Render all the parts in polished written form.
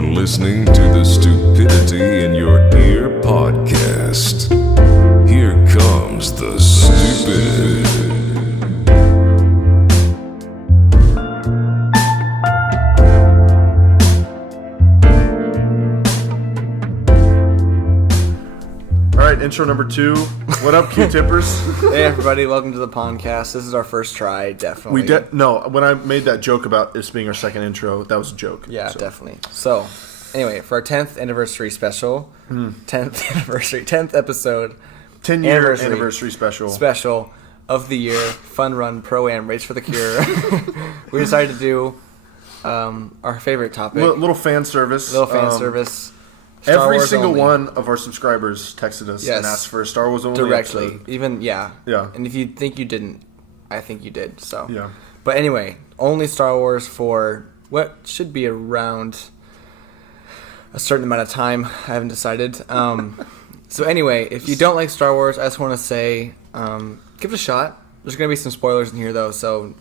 You're listening to the Stupidity In Your Ear podcast. Here comes the stupid. Alright, intro number 2. What up, Q-tippers? Hey everybody, welcome to the podcast. This is our first try, definitely. When I made that joke about this being our second intro, that was a joke. Yeah, definitely. So, anyway, for our 10th anniversary special, 10th episode. 10-year anniversary special of the year, Fun Run Pro-Am Race for the Cure. We decided to do our favorite topic. Little fan service. Service. Every single one of our subscribers texted us and asked for a Star Wars only directly. episode. Yeah. And if you think you didn't, I think you did. So yeah. But anyway, only Star Wars for what should be around a certain amount of time. I haven't decided. So anyway, if you don't like Star Wars, I just want to say, give it a shot. There's gonna be some spoilers in here though, so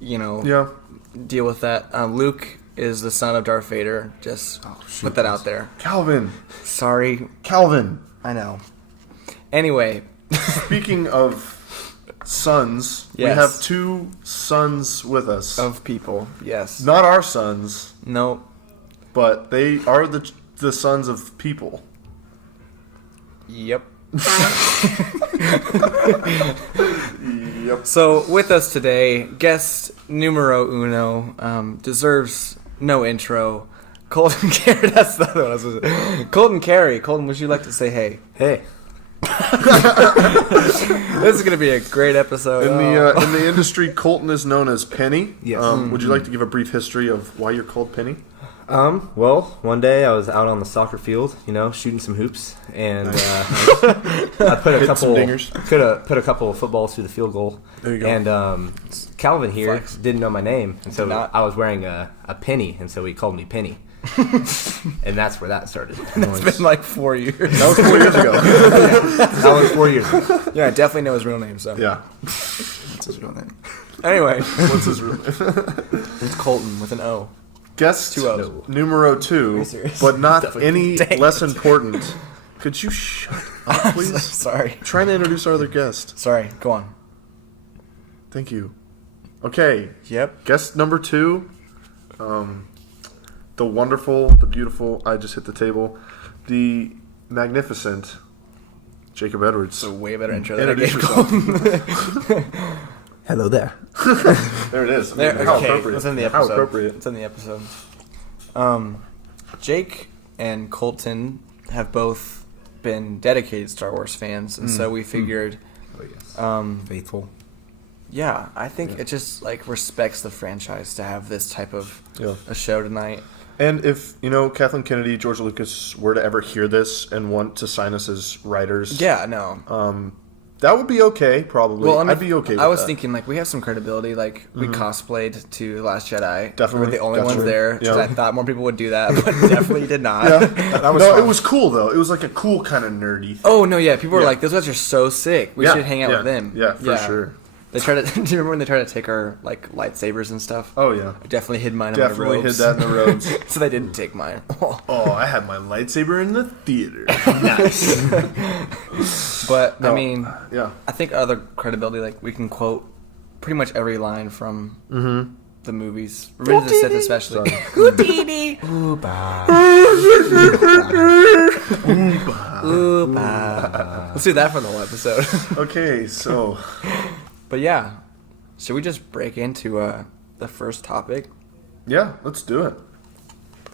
deal with that. Luke is the son of Darth Vader. Just put that out there. Calvin. Sorry. Calvin. I know. Anyway. Speaking of sons, we have 2 sons with us. Of people, yes. Not our sons. No. But they are the sons of people. Yep. Yep. So, with us today, guest numero uno, deserves no intro. Colten Cary, that's the other one I was supposed to. Colten Cary. Colten, would you like to say hey? Hey. This is going to be a great episode. In the industry, Colten is known as Penny. Yes. Would you like to give a brief history of why you're called Penny? Well, one day I was out on the soccer field, shooting some hoops, and I put a couple dingers. Put a couple of footballs through the field goal. There you go. And Calvin here didn't know my name, and so I was wearing a penny, and so he called me Penny. And that's where that started. It's been like 4 years. That was 4 years ago. That was 4 years ago. Yeah, I definitely know his real name. So yeah. What's his real name? Anyway. What's his real name? It's Colten with an O. Guest 2 O's. numero 2, but not any less important. Could you shut up, please? Sorry. I'm trying to introduce our other guest. Sorry, go on. Thank you. Okay. Yep. Guest number 2, the wonderful, the beautiful, I just hit the table, the magnificent Jacob Edwards. It's a way better intro than I Introduce gave yourself. Colten. Hello there. There it is. There, How okay. appropriate. It's in the How episode. appropriate. It's in the episode. Jake and Colten have both been dedicated Star Wars fans, and so we figured, Faithful. yeah, I think it just respects the franchise to have this type of a show tonight. And if, Kathleen Kennedy, George Lucas were to ever hear this and want to sign us as writers, Yeah, no. that would be okay, probably. Well, I mean, I'd be okay with that. I was thinking, we have some credibility. We cosplayed to The Last Jedi. Definitely. We were the only ones Definitely. there, because Yeah. I thought more people would do that, but definitely did not. Yeah. That was no, fun. it was cool, though. It was like a cool kind of nerdy thing. Oh, no, yeah. People were like, those guys are so sick. We should hang out with them. Yeah, for sure. They tried to. Do you remember when they tried to take our lightsabers and stuff? Oh, yeah. I definitely hid mine. Definitely in my robes. hid that in the robes. So they didn't take mine. Oh, I had my lightsaber in the theater. Nice. But No, I mean, yeah. I think other credibility, we can quote pretty much every line from the movies. Revenge of the Sith, especially. Houdini. Ooba. Ooba. Let's do that for the whole episode. Okay, so... But yeah, should we just break into the first topic? Yeah, let's do it.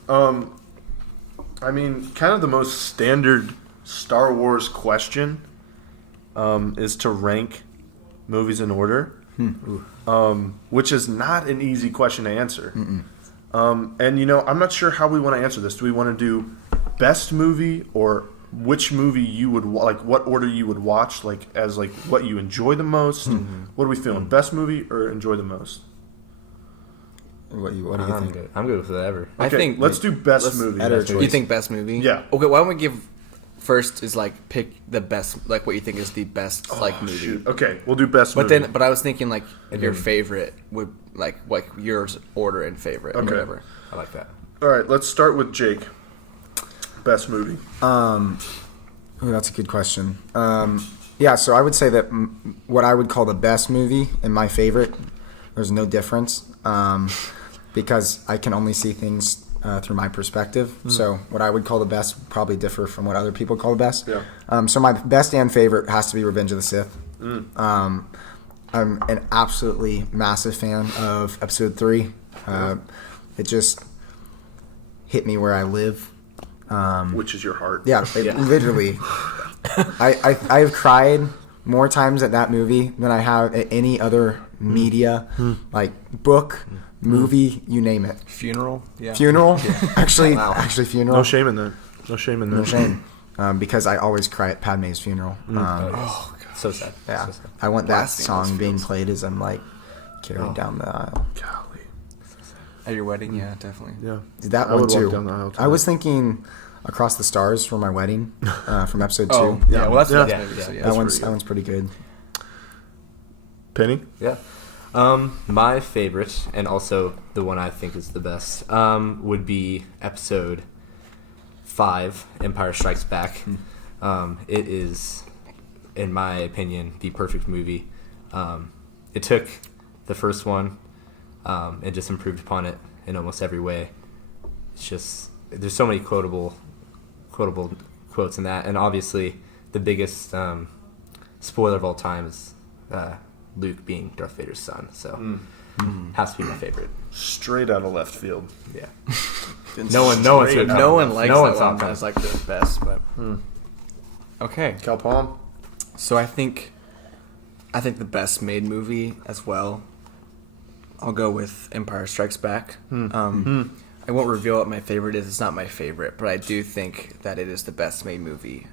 I mean, kind of the most standard Star Wars question is to rank movies in order, which is not an easy question to answer. And, I'm not sure how we want to answer this. Do we want to do best movie or which movie you would what order you would watch, as what you enjoy the most? What are we feeling? Best movie or enjoy the most? What do you think? Good. I'm good with whatever. Okay, I think let's do best movie. editor choice. You think best movie? Yeah. Okay, why don't we give first is pick the best, what you think is the best movie. Shoot. Okay, we'll do best But movie. but I was thinking your favorite would yours order and favorite or Okay. whatever. I like that. All right, let's start with Jake. Best movie. Ooh, that's a good question. Yeah, so I would say that what I would call the best movie and my favorite, there's no difference because I can only see things through my perspective. So what I would call the best would probably differ from what other people call the best. Yeah. So my best and favorite has to be Revenge of the Sith. I'm an absolutely massive fan of Episode 3. It just hit me where I live. Which is your heart. Yeah, literally. I've cried more times at that movie than I have at any other media, like book, movie, you name it. Funeral? Yeah. Funeral? Actually, funeral. No shame in that. No shame in that. No shame. Because I always cry at Padme's funeral. Oh, God. So sad. Yeah. So sad. I want that Blasting song those being fields. played as I'm like carried down the aisle. Golly. At your wedding? Yeah, definitely. Yeah. That I one would walk too. down the aisle I was thinking Across the Stars for my wedding from Episode 2. Oh, yeah. Well, that's the Yeah. best movie. So yeah. That one's pretty good. Penny? Yeah. My favorite, and also the one I think is the best, would be Episode 5, Empire Strikes Back. It is, in my opinion, the perfect movie. It took the first one and just improved upon it in almost every way. It's just, there's so many quotable quotes in that, and obviously the biggest spoiler of all time is Luke being Darth Vader's son, so has to be my favorite. Straight out of left field. Yeah. No one likes that one that as like the best, but okay. Cal Palm? So I think the best made movie as well. I'll go with Empire Strikes Back. I won't reveal what my favorite is. It's not my favorite, but I do think that it is the best made movie.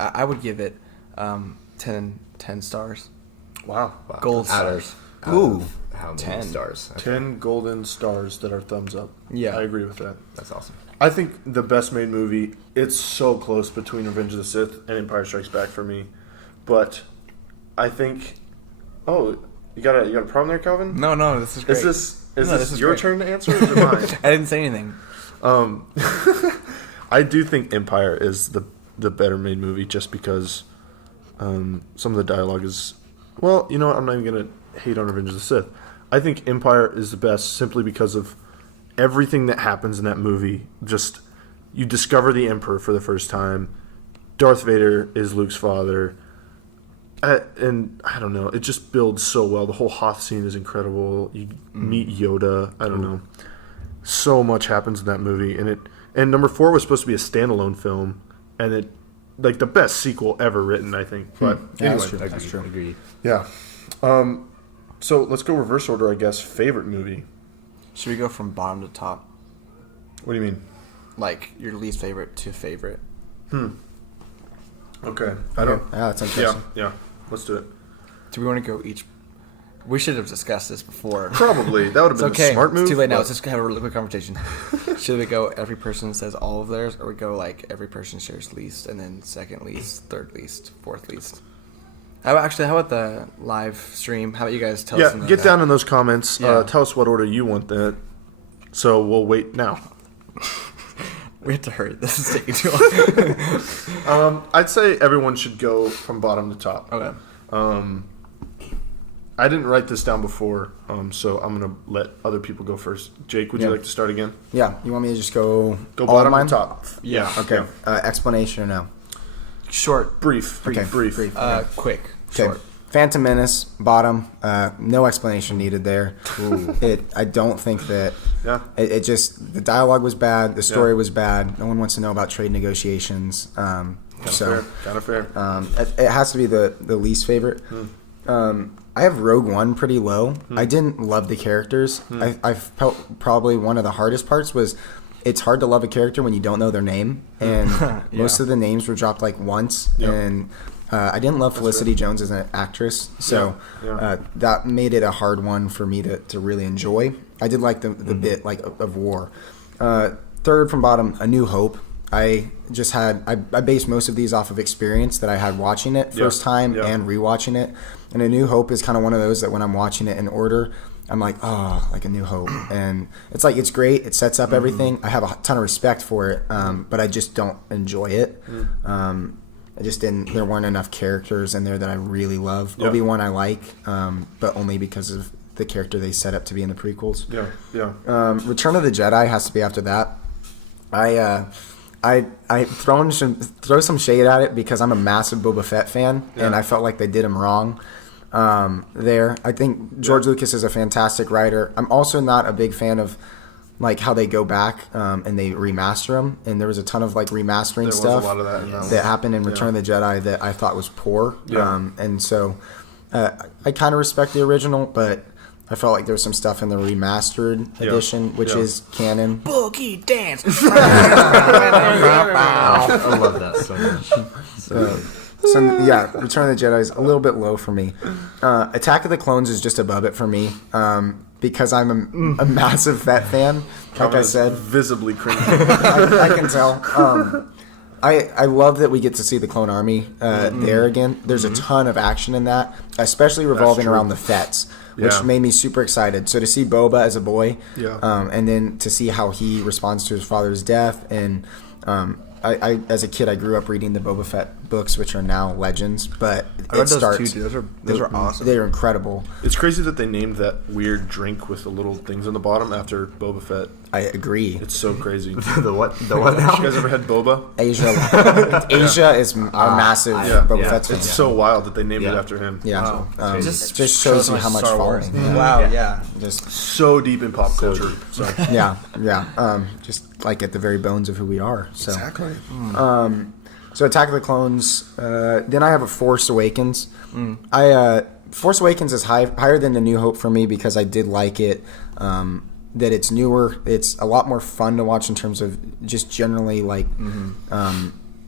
I would give it 10 stars. Wow. Gold Out stars. of Ooh. how many 10. stars? Okay. 10 golden stars that are thumbs up. Yeah. I agree with that. That's awesome. I think the best made movie, it's so close between Revenge of the Sith and Empire Strikes Back for me. But I think you got a problem there, Calvin? No, this is great. Is No, this is your great. turn to answer or is it mine? I didn't say anything. I do think Empire is the better made movie just because some of the dialogue is, well, you know what, I'm not even going to hate on Revenge of the Sith. I think Empire is the best simply because of everything that happens in that movie. Just, you discover the Emperor for the first time. Darth Vader is Luke's father. And I don't know, it just builds so well. The whole Hoth scene is incredible. You meet Yoda. I don't know. So much happens in that movie, and number 4 was supposed to be a standalone film, and it, like, the best sequel ever written, I think. But Yeah, anyway, that's true. That's true. Agreed. yeah. So let's go reverse order, I guess. Favorite movie. Should we go from bottom to top? What do you mean? Like your least favorite to favorite? Okay, I don't. Yeah, that's interesting. Yeah. Let's do it. Do we want to go each? We should have discussed this before. Probably that would have It's been okay. a smart move. It's too late now. but- Let's just have a really quick conversation. Should we go every person says all of theirs, or we go like every person shares least, and then second least, third least, fourth least? How about the live stream? How about you guys tell us? Yeah, get down in those comments. Yeah. Tell us what order you want that. So we'll wait now. We have to hurry. This is taking too long. I'd say everyone should go from bottom to top. Okay. I didn't write this down before, so I'm gonna let other people go first. Jake, would you Yeah. like to start again? Yeah, you want me to just go Go all of bottom mine? to top. Yeah. Okay. Explanation or no? Short. Brief. Okay, Brief. Quick. Okay. Short. Phantom Menace, bottom. No explanation needed there. I don't think that. Yeah. It just, the dialogue was bad. The story was bad. No one wants to know about trade negotiations. Kind of fair. It has to be the least favorite. I have Rogue One pretty low. I didn't love the characters. I felt probably one of the hardest parts was it's hard to love a character when you don't know their name, and most of the names were dropped like once. Yep. And I didn't love Felicity Jones as an actress, so Yeah. that made it a hard one for me to really enjoy. I did like the bit like of war. Third from bottom, A New Hope. I based most of these off of experience that I had watching it first time and rewatching it. And A New Hope is kind of one of those that when I'm watching it in order, I'm like, oh, like A New Hope, and it's like it's great. It sets up everything. I have a ton of respect for it, but I just don't enjoy it. I just didn't. There weren't enough characters in there that I really love. Yeah. Obi-Wan I like, but only because of the character they set up to be in the prequels. Yeah. Return of the Jedi has to be after that. I throw some shade at it because I'm a massive Boba Fett fan, and I felt like they did him wrong. There, I think George Lucas is a fantastic writer. I'm also not a big fan of like how they go back and they remaster them, and there was a ton of like remastering There was stuff a lot of that in that one. that happened in Return of the Jedi that I thought was poor. And so I kind of respect the original, but I felt like there was some stuff in the remastered edition, which is canon. Boogie dance. I love that so much. So yeah, Return of the Jedi is a little bit low for me. Attack of the Clones is just above it for me because I'm a massive Fett fan. Like I said, visibly cringy. I can tell. I love that we get to see the Clone Army there again. There's a ton of action in that, especially revolving true. around the Fets, which Yeah. made me super excited. So to see Boba as a boy, Yeah. and then to see how he responds to his father's death, and I as a kid I grew up reading the Boba Fett books, which are now legends. But I read it those starts. too, dude. Those are awesome. They're incredible. It's crazy that they named that weird drink with the little things on the bottom after Boba Fett. I agree. It's so crazy. The what? The what now? You guys ever had boba? Asia is a massive Yeah. Boba Yeah. Fett fan. It's so wild that they named it Yeah. after him. Yeah, Wow. it Just just shows you how much Star Wars. following. Yeah. Wow, yeah. Just So deep in pop culture. So. yeah. Just like at the very bones of who we are. So Exactly. So Attack of the Clones. Then I have a Force Awakens. Force Awakens is higher than The New Hope for me because I did like it. That it's newer. It's a lot more fun to watch in terms of just generally like.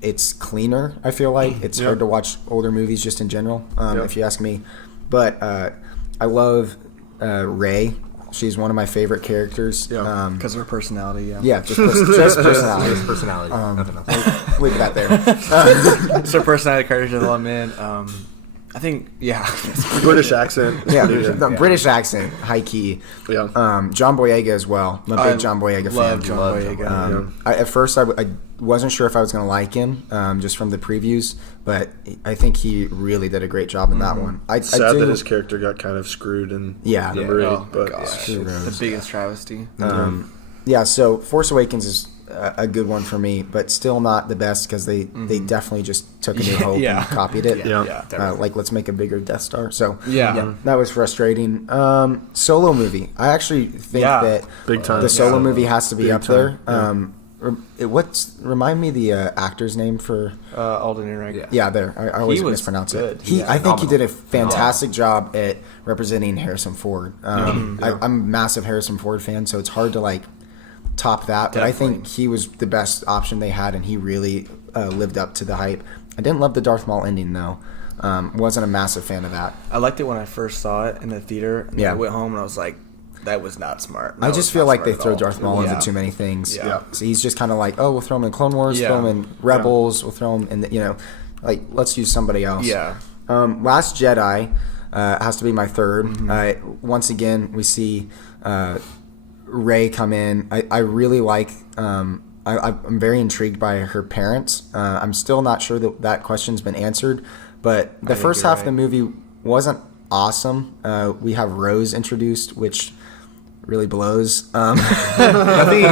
It's cleaner. I feel like it's hard to watch older movies just in general. If you ask me, but I love Rey. She's one of my favorite characters. Yeah. Because of her personality, yeah. Yeah, just personality. His personality. Nothing else. Leave that there. It's her personality, character development. I think, yeah. British accent. Yeah, the British accent, high key. Yeah. John Boyega as well. I'm a big John Boyega fan. Love John Boyega. At first, I wasn't sure if I was going to like him just from the previews, but I think he really did a great job in that one. Sad that his character got kind of screwed in Yeah. number 8, Oh, but gosh. True. The biggest travesty. Yeah, so Force Awakens is a good one for me, but still not the best because they definitely just took A New Hope Yeah. and copied it. Yeah. Like, let's make a bigger Death Star. So Yeah. that was frustrating. Solo movie. I actually think that Big time. the solo Yeah. movie has to be Big up time. there. Remind me the actor's name for? Alden Ehrenreich. Yeah, there. I always was mispronounce good. it. I think he Phenomenal. did a fantastic job at representing Harrison Ford. I'm a massive Harrison Ford fan, so it's hard to like top that. But I think he was the best option they had, and he really lived up to the hype. I didn't love the Darth Maul ending though. Wasn't a massive fan of that. I liked it when I first saw it in the theater. And Yeah. I went home and I was like, that was not smart. I That just was feel not like smart they at throw all. Darth Maul Yeah. into too many things. Yeah. So he's just kind of like, oh, we'll throw him in Clone Wars, throw him in Rebels, we'll throw him in, like, let's use somebody else. Yeah. Last Jedi has to be my third. Once again, we see Rey come in. I really like. I'm very intrigued by her parents. I'm still not sure that question's been answered, but the first you're half of the right. movie wasn't awesome. We have Rose introduced, which really blows. Nothing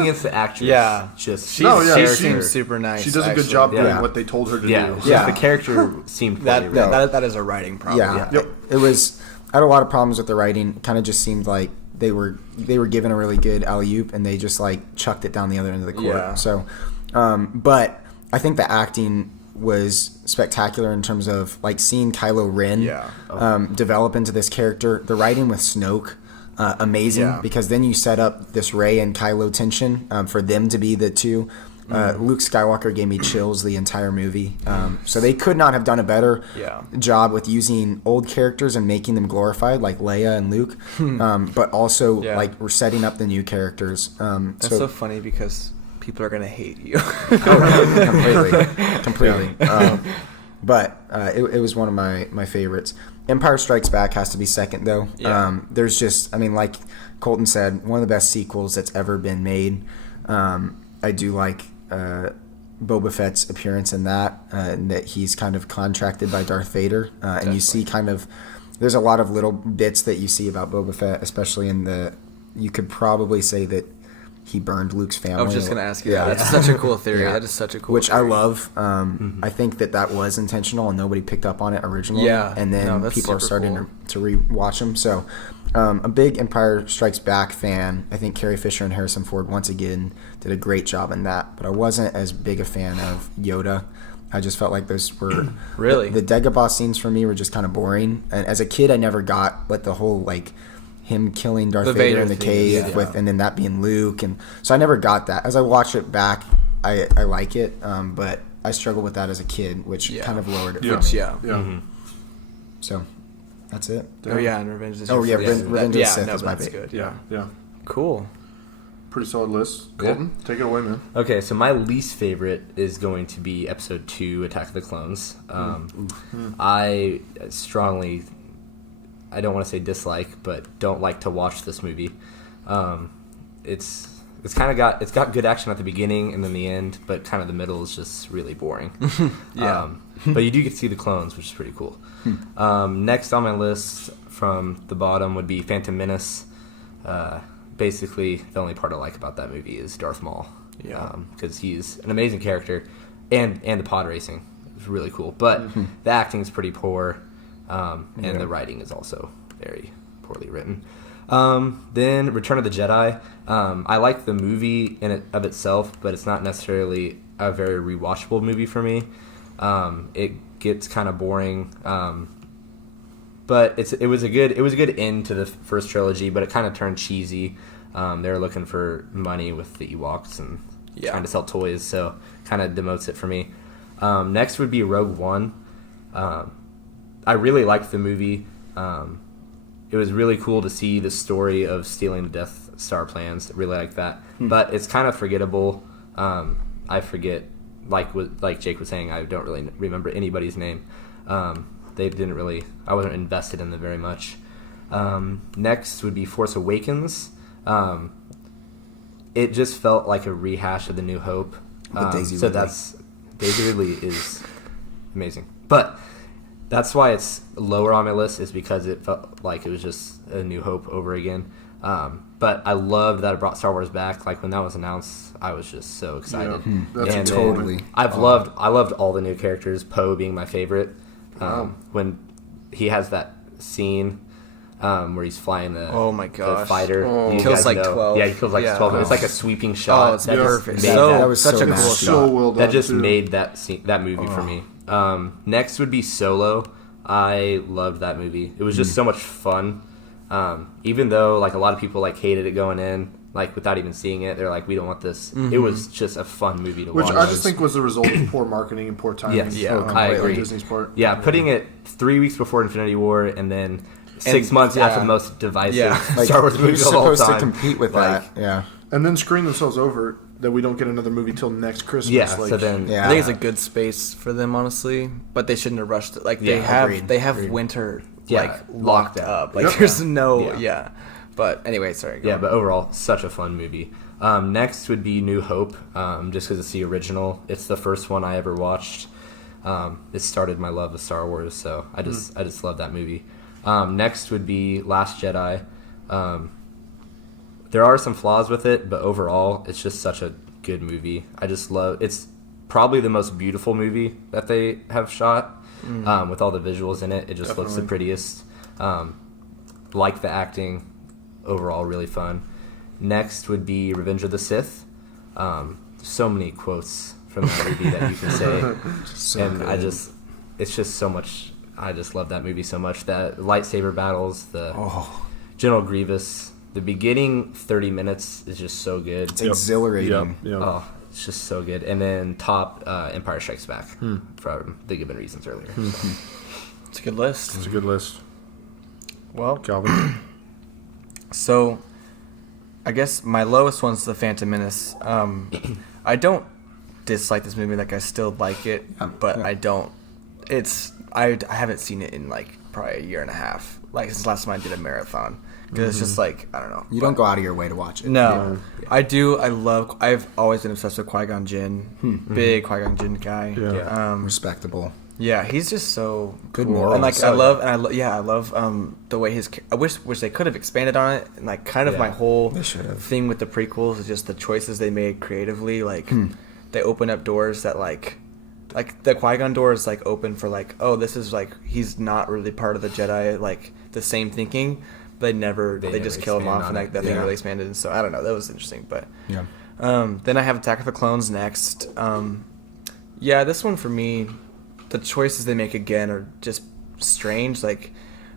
against the actress. Yeah. Just No, yeah, She she- seems super nice. she does a good actually. job doing Yeah. what they told her to yeah. do. Just Yeah. the character seemed That, fully real. that is a writing problem. Yeah. Yep. It was. I had a lot of problems with the writing. It kind of just seemed like they were given a really good alley-oop and they just like chucked it down the other end of the court. Yeah. So, but I think the acting was spectacular in terms of like seeing Kylo Ren Yeah. develop into this character. The writing with Snoke. Amazing Yeah. because then you set up this Rey and Kylo tension for them to be the two. Luke Skywalker gave me chills the entire movie. So they could not have done a better job with using old characters and making them glorified, like Leia and Luke. But also like we're setting up the new characters. That's so funny because people are going to hate you. completely. But it was one of my favorites. Empire Strikes Back has to be second, though. Yeah. There's just, I mean, like Colton said, one of the best sequels that's ever been made. I do like Boba Fett's appearance in that, and that he's kind of contracted by Darth Vader. And you see kind of, there's a lot of little bits that you see about Boba Fett, especially in you could probably say that he burned Luke's family. I was just going to ask you that. That's such a cool theory. Yeah. That is such a cool Which theory. I love. I think that was intentional and nobody picked up on it originally. Yeah. And then that's people are super starting cool. to re-watch them. So a big Empire Strikes Back fan. I think Carrie Fisher and Harrison Ford once again did a great job in that. But I wasn't as big a fan of Yoda. I just felt like those were... Really? The Dagobah scenes for me were just kind of boring. And as a kid, I never got the whole him killing Darth Vader in the thing, cave and then that being Luke, and so I never got that. As I watch it back, I like it, but I struggled with that as a kid, which kind of lowered it. Yeah. For me. Yeah. Mm-hmm. So that's it. Oh, yeah, and Revenge is Oh, your yeah, first. Revenge of the Sith no, is my that's pick. good. Yeah. Cool. Pretty solid list. Colton, take it away, man. Okay, so my least favorite is going to be Episode 2, Attack of the Clones. I strongly, I don't want to say dislike, but don't like to watch this movie. It's got good action at the beginning and then the end, but kind of the middle is just really boring. Yeah. But you do get to see the clones, which is pretty cool. Next on my list from the bottom would be Phantom Menace. Basically, the only part I like about that movie is Darth Maul. Yeah. Because he's an amazing character, and the pod racing is really cool. But the acting is pretty poor, and the writing is also very poorly written. Then Return of the Jedi. I like the movie in it of itself, but it's not necessarily a very rewatchable movie for me. It gets kind of boring. But it was a good end to the first trilogy, but it kind of turned cheesy. They were looking for money with the Ewoks and trying to sell toys, so kind of demotes it for me. Next would be Rogue One. I really liked the movie. It was really cool to see the story of stealing the Death Star plans. I really like that, but it's kind of forgettable. I forget, like Jake was saying, I don't really remember anybody's name. They didn't really. I wasn't invested in them very much. Next would be Force Awakens. It just felt like a rehash of The New Hope. Daisy so Ridley. Daisy Ridley is amazing, but that's why it's lower on my list. Is because it felt like it was just A New Hope over again. But I loved that it brought Star Wars back. Like when that was announced, I was just so excited. That's And totally. I loved all the new characters. Poe being my favorite. When he has that scene where he's flying the Oh my the gosh. fighter. Oh. You He kills guys like know. 12. Yeah, he kills like Yeah. 12. It's like a sweeping shot. Oh, it's that perfect. made So that- was such so a cool nice. shot. So well done. that just too. made that movie for me. Next would be Solo. I loved that movie. It was just so much fun. Even though like a lot of people like hated it going in, like without even seeing it, they're like, we don't want this. It was just a fun movie to Which watch. I just think was the result of poor marketing and poor timing. Yes, Yeah, I on agree. Disney's part. Yeah, putting it 3 weeks before Infinity War and then 6 And- months after yeah. the most divisive Yeah. Star Wars movie who's of all supposed time. to compete with Like, that? Yeah. And then screwing themselves over that we don't get another movie till next Christmas. Yeah, like, so then Yeah. I think it's a good space for them, honestly. But they shouldn't have rushed it. Like they Yeah, have, agreed, they have agreed. winter Yeah, like locked locked up. Like Yep. there's no, Yeah. yeah. But anyway, sorry. Go yeah, on. but overall, such a fun movie. Next would be New Hope, just because it's the original. It's the first one I ever watched. It started my love of Star Wars, so I just love that movie. Next would be Last Jedi. There are some flaws with it, but overall, it's just such a good movie. I just love. It's probably the most beautiful movie that they have shot. With all the visuals in it, it just looks the prettiest. Like the acting, overall really fun. Next would be Revenge of the Sith. So many quotes from that movie that you can say, So and good. it's just so much. I just love that movie so much. That lightsaber battles, the Oh, General Grievous, the beginning 30 minutes is just so good. it's exhilarating. Yep. Oh, it's just so good. And then top Empire Strikes Back for the given reasons earlier. It's a good list. It's a good list. Well, Calvin. so I guess my lowest one's The Phantom Menace. I don't dislike this movie. Like I still like it, but I don't. I haven't seen it in like probably a year and a half. Like since last time I did a marathon, because it's just like I don't know. You don't go out of your way to watch it. No, I do. I've always been obsessed with Qui-Gon Jinn. Big Qui-Gon Jinn guy. Yeah. Respectable. Yeah, he's just so Good cool. morals. And like So I love the way his. I wish they could have expanded on it. And like kind of my whole They should have. thing with the prequels is just the choices they made creatively. Like they open up doors that like the Qui-Gon door is like open for like, oh, this is like he's not really part of the Jedi, like the same thinking. But they just kill him off and like nothing really expanded. And so I don't know, that was interesting. But Yeah. then I have Attack of the Clones next. Yeah, this one for me, the choices they make again are just strange. Like,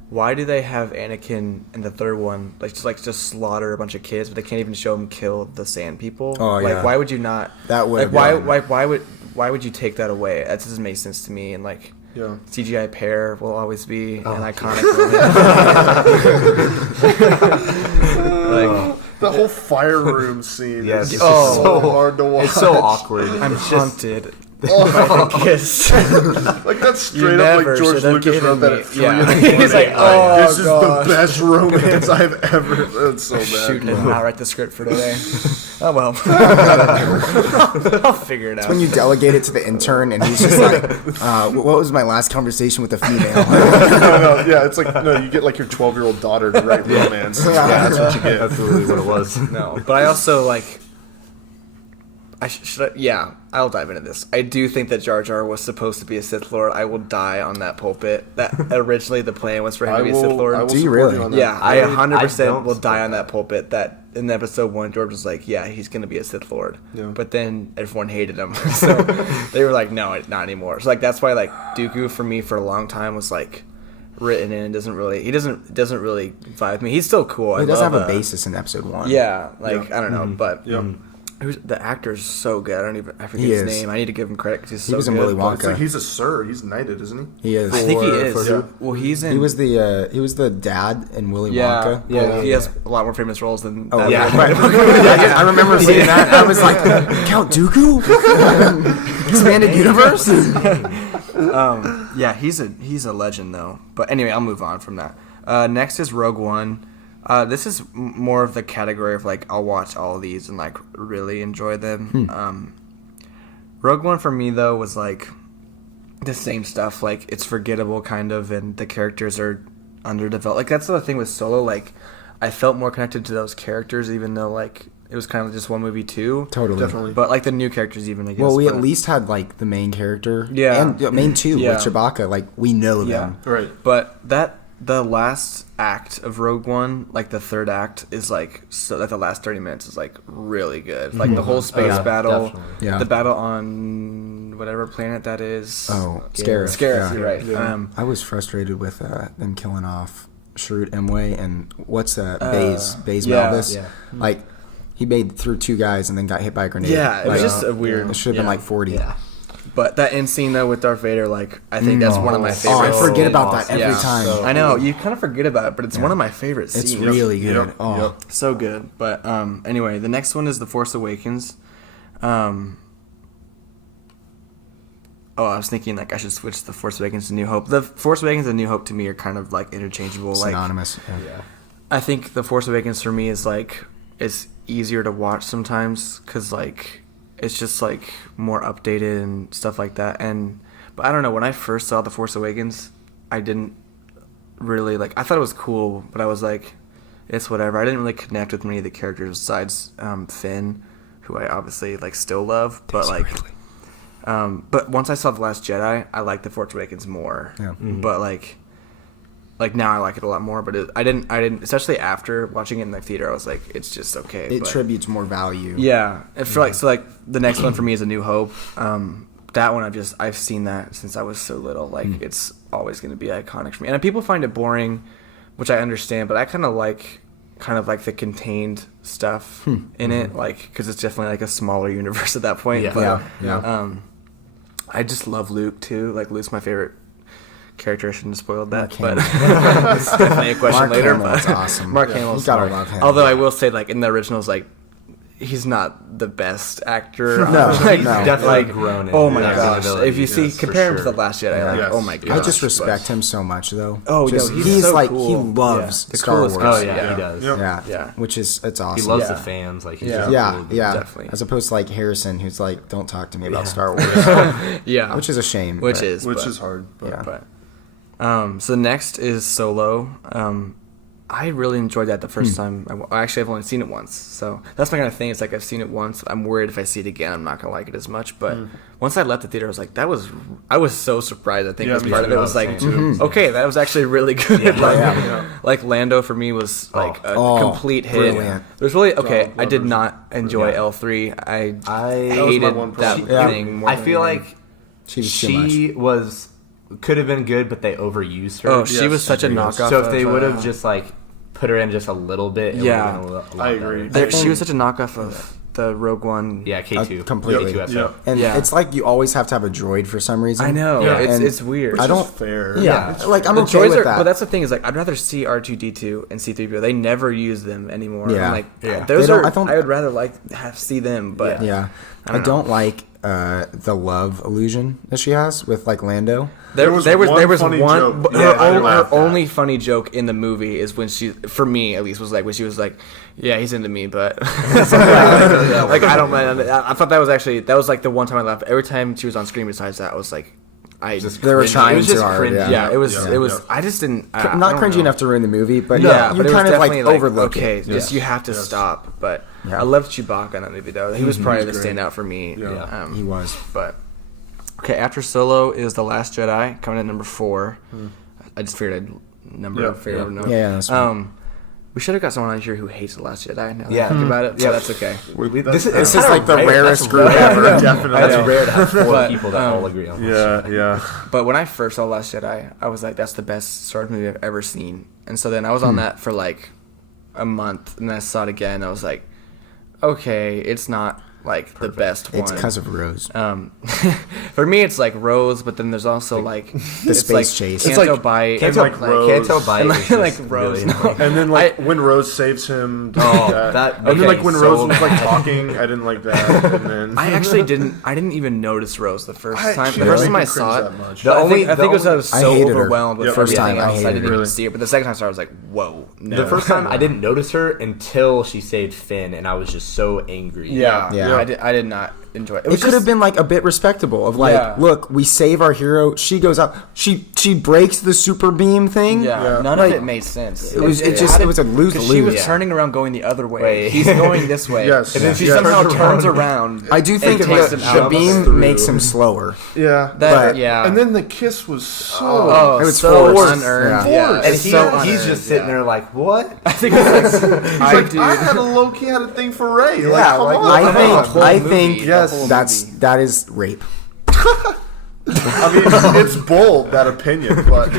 why do they have Anakin in the third one just slaughter a bunch of kids, but they can't even show him kill the Sand People? Oh, yeah. Like, why would you not? That would like why would you take that away? That doesn't make sense to me. And like, Yeah. CGI Pear will always be an iconic moment. The whole fire room scene Yes. is Oh. so hard to watch. It's so awkward. I'm haunted. Oh. Kiss. Like that's straight up never like George should have Lucas wrote given that me- at 3 yeah. in the morning. He's like, oh, this is gosh. the best romance I've ever. That's so bad. Shoot, did not write the script for today. Oh well. I'll figure it out. When you delegate it to the intern and he's just like, what was my last conversation with a female? No, yeah, it's like no, you get like your 12-year-old daughter to write romance. Yeah, that's what you get. That's literally what it was. No, but I also like. Yeah, I'll dive into this. I do think that Jar Jar was supposed to be a Sith Lord. I will die on that pulpit. That originally the plan was for him to be a Sith Lord. Do you support really? on that. Yeah, I 100% don't will die support on that pulpit. That in episode 1, George was like, "Yeah, he's gonna be a Sith Lord," Yeah. but then everyone hated him, so they were like, "No, not anymore." So like that's why like Dooku for me for a long time was like written in. Doesn't really really vibe me. He's still cool. He I does love, have a basis in episode 1. Yeah, like I don't know, but Yep. the actor's so good. I forget He his is. name. I need to give him credit because he's so He was in good. Willy but- It's like Wonka. he's a sir. He's knighted, isn't he? He is. I think he is. for who? Well, he's in. He was the dad in Willy Yeah, Wonka. yeah. He has a lot more famous roles than. Oh that yeah, one. right. I remember seeing that. I was like, Count Dooku, expanded universe. Yeah, he's a legend though. But anyway, I'll move on from that. Next is Rogue One. This is more of the category of like I'll watch all of these and like really enjoy them. Rogue One for me though was like the same stuff. Like it's forgettable kind of, and the characters are underdeveloped. Like that's the thing with Solo. Like I felt more connected to those characters, even though like it was kind of just one movie too. Totally. Definitely. But like the new characters, even I guess. Well, we but- at least had like the main character. Yeah. And main two Yeah. with Chewbacca. Like we know Yeah. them. Right. But the last act of Rogue One, like the third act, is like so like the last 30 minutes is like really good. Like the whole space yeah, battle, definitely. Yeah. the battle on whatever planet that is. Oh, Scarif. Scarif, Yeah. you're right. Yeah. I was frustrated with them killing off Shrewd Imwe and what's Baze yeah. Malbus. Yeah. Like he made through 2 guys and then got hit by a grenade. Yeah, it was Like, just a weird. It should have been yeah. like 40. Yeah. But that end scene though with Darth Vader, like I think that's one of my Oh, I favorites. forget about that every Yeah. time. So- I know you kind of forget about it, but it's one of my favorite It's scenes. really good. Yep. Oh, Yep. So good. But anyway, the next one is The Force Awakens. I was thinking like I should switch The Force Awakens to New Hope. The Force Awakens and New Hope to me are kind of like interchangeable. Like synonymous. Yeah. Yeah. I think The Force Awakens for me is like it's easier to watch sometimes because like it's just like more updated and stuff like that. But I don't know, when I first saw The Force Awakens, I didn't really like. I thought it was cool, but I was like, it's whatever. I didn't really connect with many of the characters besides Finn, who I obviously like still love. But like, but once I saw The Last Jedi, I liked The Force Awakens more. Yeah. But like now I like it a lot more. But I didn't, especially after watching it in the theater, I was like, it's just okay. It but, tributes more value. yeah, I feel like so like the next one for me is A New Hope. That one I've seen that since I was so little. Like it's always going to be iconic for me. And people find it boring, which I understand, but I kind of like the contained stuff in it, like because it's definitely like a smaller universe at that point. Yeah. But, Yeah. I just love Luke too. Like Luke's my favorite character. I shouldn't have spoiled that, Mark but it's definitely a question Mark later. Hamill but is awesome. Mark Yeah. Hamill's You gotta smart. love him. Although I will say, like in the originals, like he's not the best actor. No, He's no. definitely Like, grown in oh my acting gosh! ability, If you see, yes, compare him for to the sure. Last Jedi, like, Yes. oh my gosh! I just respect him so much, though. Oh, just, no, he's so like cool. he loves Yeah. The Star coolest Wars. Oh yeah, Yeah. he does. Yep. Yeah, Yeah. which is it's awesome. He loves Yeah. the fans. Like he's Yeah. just Yeah, really yeah. Definitely. As opposed to like Harrison, who's like, "Don't talk to me about Star Wars," Yeah, which is a shame. which but- is hard. But Yeah. But so next is Solo. I really enjoyed that the first time. I've only seen it once, so that's my kind of thing. It's like I've seen it once. I'm worried if I see it again, I'm not gonna like it as much. But once I left the theater, I was like, I was so surprised. I think Yeah, as me part too. of it was Oh, like, same. okay, that was actually really good. Yeah. Like Lando for me was like a Oh, complete hit. brilliant. There's really okay. John I did Glover's- not enjoy Yeah. L3. I That was my hated one that problem. thing. More I than feel anything. like She was too much. she was could have been good, but they overused her. Oh, she Yes, was such a agreed. knockoff. So if they of, would have just like put her in just a little bit, it Yeah. would have been a lot I better. agree. she was such a knockoff of the Rogue One. Yeah, K2. completely. K2SO. Yeah. And Yeah. it's like you always have to have a droid for some reason. I know. Yeah. It's And it's weird. Which I don't- is fair. Yeah, Yeah. like I'm The okay droids with are, that. but that's the thing is like I'd rather see R2D2 and C3PO. They never use them anymore. Yeah. I'm like Yeah. those They don't- are. I I would rather see them, but yeah, I I don't don't like the love illusion that she has with like Lando. There was one funny one. joke. But Yeah, I her laughed at. only funny joke in the movie is when she, for me at least, was like when she was like, "Yeah, he's into me," but like I don't mind. I thought that was like the one time I laughed. Every time she was on screen, besides that, I was like, They were Cringy. trying It was too just hard. cringy. Yeah, yeah, it was. Yeah. It was. Yeah. I just didn't. I not don't cringy know. enough to ruin the movie, but Yeah, yeah, you but it was kind of like definitely overlook okay, it. just you have to Yes. stop. But Yeah. I loved Chewbacca in that movie though. He was probably the He's great. standout for me. Yeah. He was. But okay, after Solo is The Last Jedi coming at number 4. I just figured Yeah. Yeah, that's right. We should have got someone on here who hates The Last Jedi. Now that Yeah. I think about it, so Yeah. that's okay. This This is kinda like the rare. rarest That's group rare. ever. Definitely. I know. That's rare to have 4 But, people that all agree on this. Yeah. But when I first saw Last Jedi, I was like, "That's the best Star Wars movie I've ever seen." And so then I was on that for like a month, and then I saw it again. And I was like, "Okay, it's not like the best one." It's because of Rose. For me, it's like Rose, but then there's also like The it's space like chase. It's Canto like- Bight, It's like Rose. Canto Bight and is like just Rose. really annoying. And then like I- when Rose saves him, Oh, that. that and then okay, like when so Rose was like bad. talking, I didn't like that. And then I actually didn't even notice Rose the first time. she The first doesn't time I make me saw cringe it, that much. The I only- think it was I was I so hated her. overwhelmed with Yeah, everything first time, I else. I hated didn't her. even Really? see it. But the second time I saw it, I was like, "Whoa!" No. The first time I didn't notice her until she saved Finn, and I was just so angry. Yeah, Yeah. I did not enjoy it. It could have been like a bit respectable of like, Yeah. look, we save our hero. She goes out. She breaks the super beam thing. Yeah, none Like, of it made sense. It was it was a lose Because she was lose. turning around, going the other way. Wait. He's going this way. Yes. and then she Yeah. somehow Turns turns around. around. I do think and takes the, him out the of beam through. makes him slower. yeah, But- yeah. And then the kiss was so. Oh, It was so forced. unearned. Yeah. Yeah, Forced. And it's he's so just unearned, sitting yeah. there like, what? I think it's like, He's like, dude. I had a low key had a thing for Ray. Yeah, like, come like, on. I the think whole I movie, think the Yes. whole that is rape. I mean, it's bold that opinion, but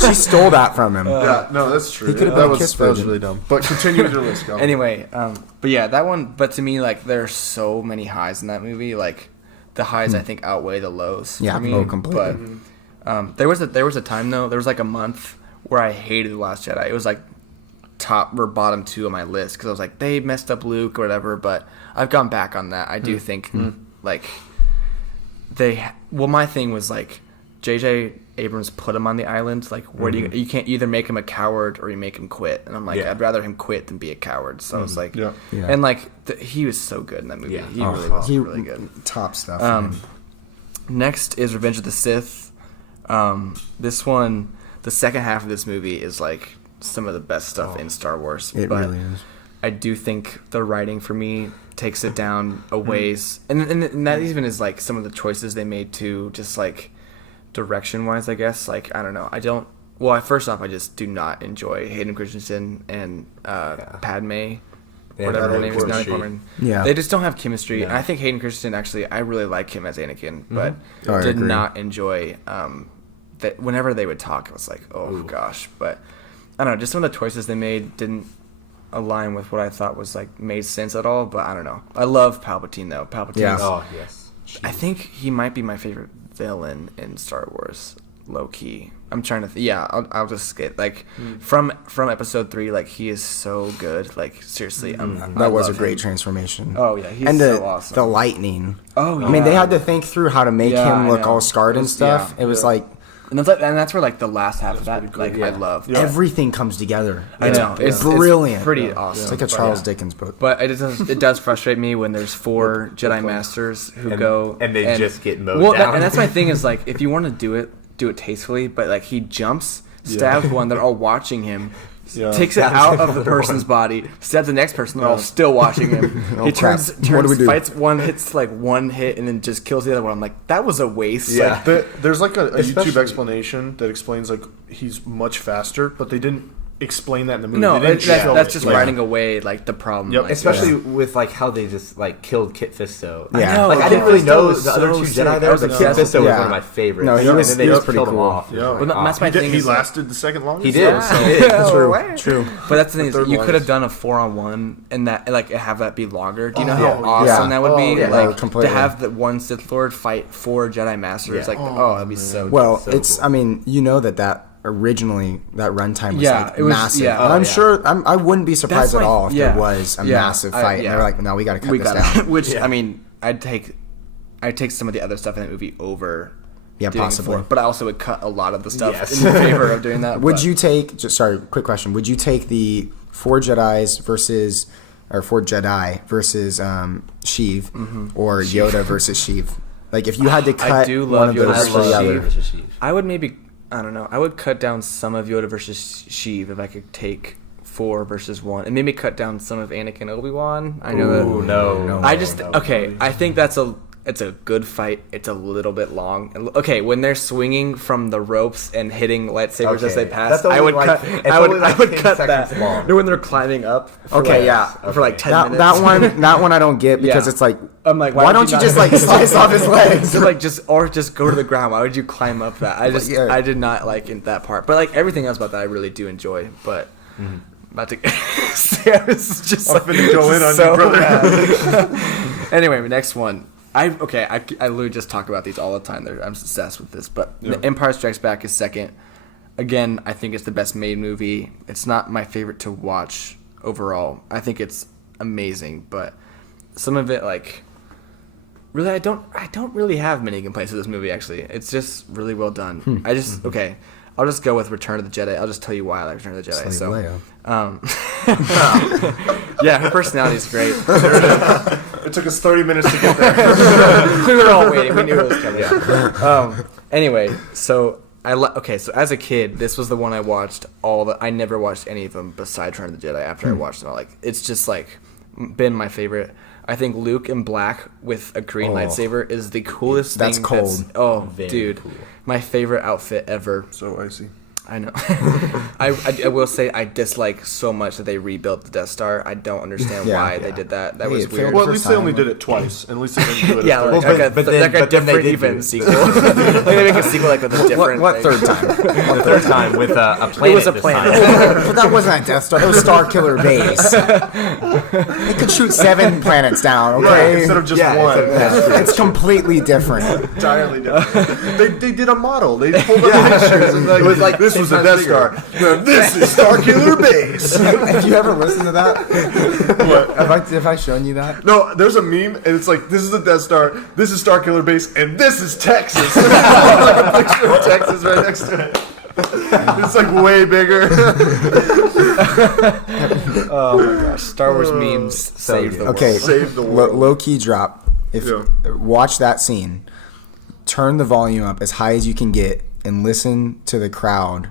She stole that from him. yeah, no, that's true. He could've that been a was kiss that was virgin. really dumb. But continue with your list, go. Anyway, but yeah, that one. But to me, like, there are so many highs in that movie. Like, the highs I think outweigh the lows. Yeah, for me. oh, completely. But there was a time though. There was like a month where I hated The Last Jedi. It was like top or bottom 2 on my list because I was like, they messed up Luke or whatever. But I've gone back on that. I do think like my thing was like J.J. Abrams put him on the island. Like, where do you can't either make him a coward or you make him quit. And I'm like, Yeah. I'd rather him quit than be a coward. So I was like, Yeah. Yeah. and like he was so good in that movie. Yeah. He really was he really good. top stuff. Next is Revenge of the Sith. This one, the second half of this movie is like some of the best stuff in Star Wars. It but really is. I do think the writing for me takes it down a ways, and that even is like some of the choices they made too, just like direction wise, I guess. Like, I don't know. I don't. Well, first off, I just do not enjoy Hayden Christensen and Padme. Whatever her name is, Natalie Portman. Yeah. They just don't have chemistry. No. And I think Hayden Christensen, actually, I really like him as Anakin, but Oh, I did agree. not enjoy that. Whenever they would talk, I was like, oh gosh. But I don't know, just some of the choices they made didn't align with what I thought was like made sense at all. But I don't know. I love Palpatine though. Palpatine. Yeah. Oh, yes. I think he might be my favorite villain in Star Wars, low key. I'm trying to. Yeah, I'll just skip. Like from episode 3, like he is so good. Like seriously, That was a great transformation. Oh yeah, he's and so awesome. the lightning. Oh yeah. I mean, they had to think through how to make Yeah, him I look know. all scarred and stuff. yeah, it was like and that's where like the last half of that like I love. Yeah. everything comes together. I know It's brilliant. It's pretty awesome. It's like a Charles Dickens book. But it does frustrate me when there's 4 Jedi Masters who go and they just get mowed down. And that's my thing is like if you want to do it tastefully, but like he jumps, stabs one, they're all watching him. Yeah. Takes it out of the person's body, stabs the next person. They're all still watching him. He turns, What do we do? fights one, hits like one hit, and then just kills the other one. I'm like, that was a waste. Yeah. Like, There's like a Especially- YouTube explanation that explains like he's much faster, but they didn't explain that in the movie. no, They didn't show that's it. just Like, writing away like the problem. Yep. Like, Especially with like how they just like killed Kit Fisto. Yeah. know, Like I Kit didn't really Fisto know was the other so two sick. Jedi I there, was but Kit obsessed. Fisto was Yeah. one of my favorites. No, he and was- then they he was just pretty killed him cool. off. Yeah. But that's my thing. He is, like, lasted the second longest. He did. So- He did. True. True. But that's the thing third is, you could have longest. done a 4-on-1 and that like have that be longer. Do you know Oh, how yeah. awesome Yeah. that would be? yeah. Like Oh, completely. to have the one Sith Lord fight 4 Jedi Masters. Yeah. Like that'd be so. Well, So it's. cool. I mean, you know that originally that runtime was Yeah, like it was- massive. yeah. And Oh, I'm yeah. sure. I wouldn't be surprised That's at my- all if yeah. there was a Yeah, massive fight. yeah. And they're like, no, we got to cut we this got down. which I mean, I'd take some of the other stuff in that movie over. Yeah, doing possibly. 4, but I also would cut a lot of the stuff Yes. in favor of doing that. Would but- you take? Sorry, quick question. Would you take the 4 Jedi's versus, or 4 Jedi versus Sheev, or Yoda versus Sheev? Like if you had to cut I do one love of Yoda those versus for the Sheev. other. I would maybe, I don't know. I would cut down some of Yoda versus Sheev if I could take 4 versus 1, and maybe cut down some of Anakin Obi-Wan. I know Ooh, that. no. I just okay. I think it's a good fight. It's a little bit long. And okay, when they're swinging from the ropes and hitting lightsabers as they Okay. pass, That's I only would like- cut. it's I would. only I like would 10 cut that. seconds long. No, when they're climbing up. For Okay, like, yeah. For like 10 minutes. That one I don't get because Yeah. it's like, I'm like, why don't you just like slice off his legs? just go to the ground. Why would you climb up that? Yeah. I did not like that part. But like everything else about that, I really do enjoy. But about to this is just I'm finna go in on so you, brother. bad. Anyway, next one. I literally just talk about these all the time. I'm obsessed with this. But Yeah. The Empire Strikes Back is second. Again, I think it's the best made movie. It's not my favorite to watch overall. I think it's amazing, but some of it like really I don't really have many complaints with this movie actually. It's just really well done. I just okay. I'll just go with Return of the Jedi. I'll just tell you why I like Return of the Jedi. Slave Leia. Yeah, her personality is great. It took us 30 minutes to get there. We were all waiting. We knew it was coming. Anyway, so so as a kid, this was the one I watched I never watched any of them besides Return of the Jedi after I watched them all. Like it's just like been my favorite. I think Luke in black with a green lightsaber is the coolest That's thing. cold. Very Dude. cool. My favorite outfit ever. So icy. I know. I will say I dislike so much that they rebuilt the Death Star. I don't understand Yeah. why they did that. That Hey, was it weird. failed Well, at first least they only time. did it twice. And at least they didn't do it. Yeah, a third like, time. a but then different they did do even it. sequel. Like they make a sequel like with a different. What like- third time? The third time with a planet. It was a this planet. time. But that wasn't a Death Star. That was Star Killer Base. They could shoot 7 planets down. Right, Okay, instead of just Yeah, one. it's completely different. Entirely different. They did a model. They pulled up pictures. And like, It was like this was the 10 Death times Star. No, this is Star Killer Base. Have you ever listened to that? What? Have I shown you that? No, there's a meme, and it's like, this is the Death Star, this is Star Killer Base, and this is Texas. Like a picture of Texas right next to it. It's like way bigger. Oh my gosh, Star Wars memes saved the world. Okay, Save the world. low key drop. If Yeah. watch that scene, turn the volume up as high as you can get, and listen to the crowd.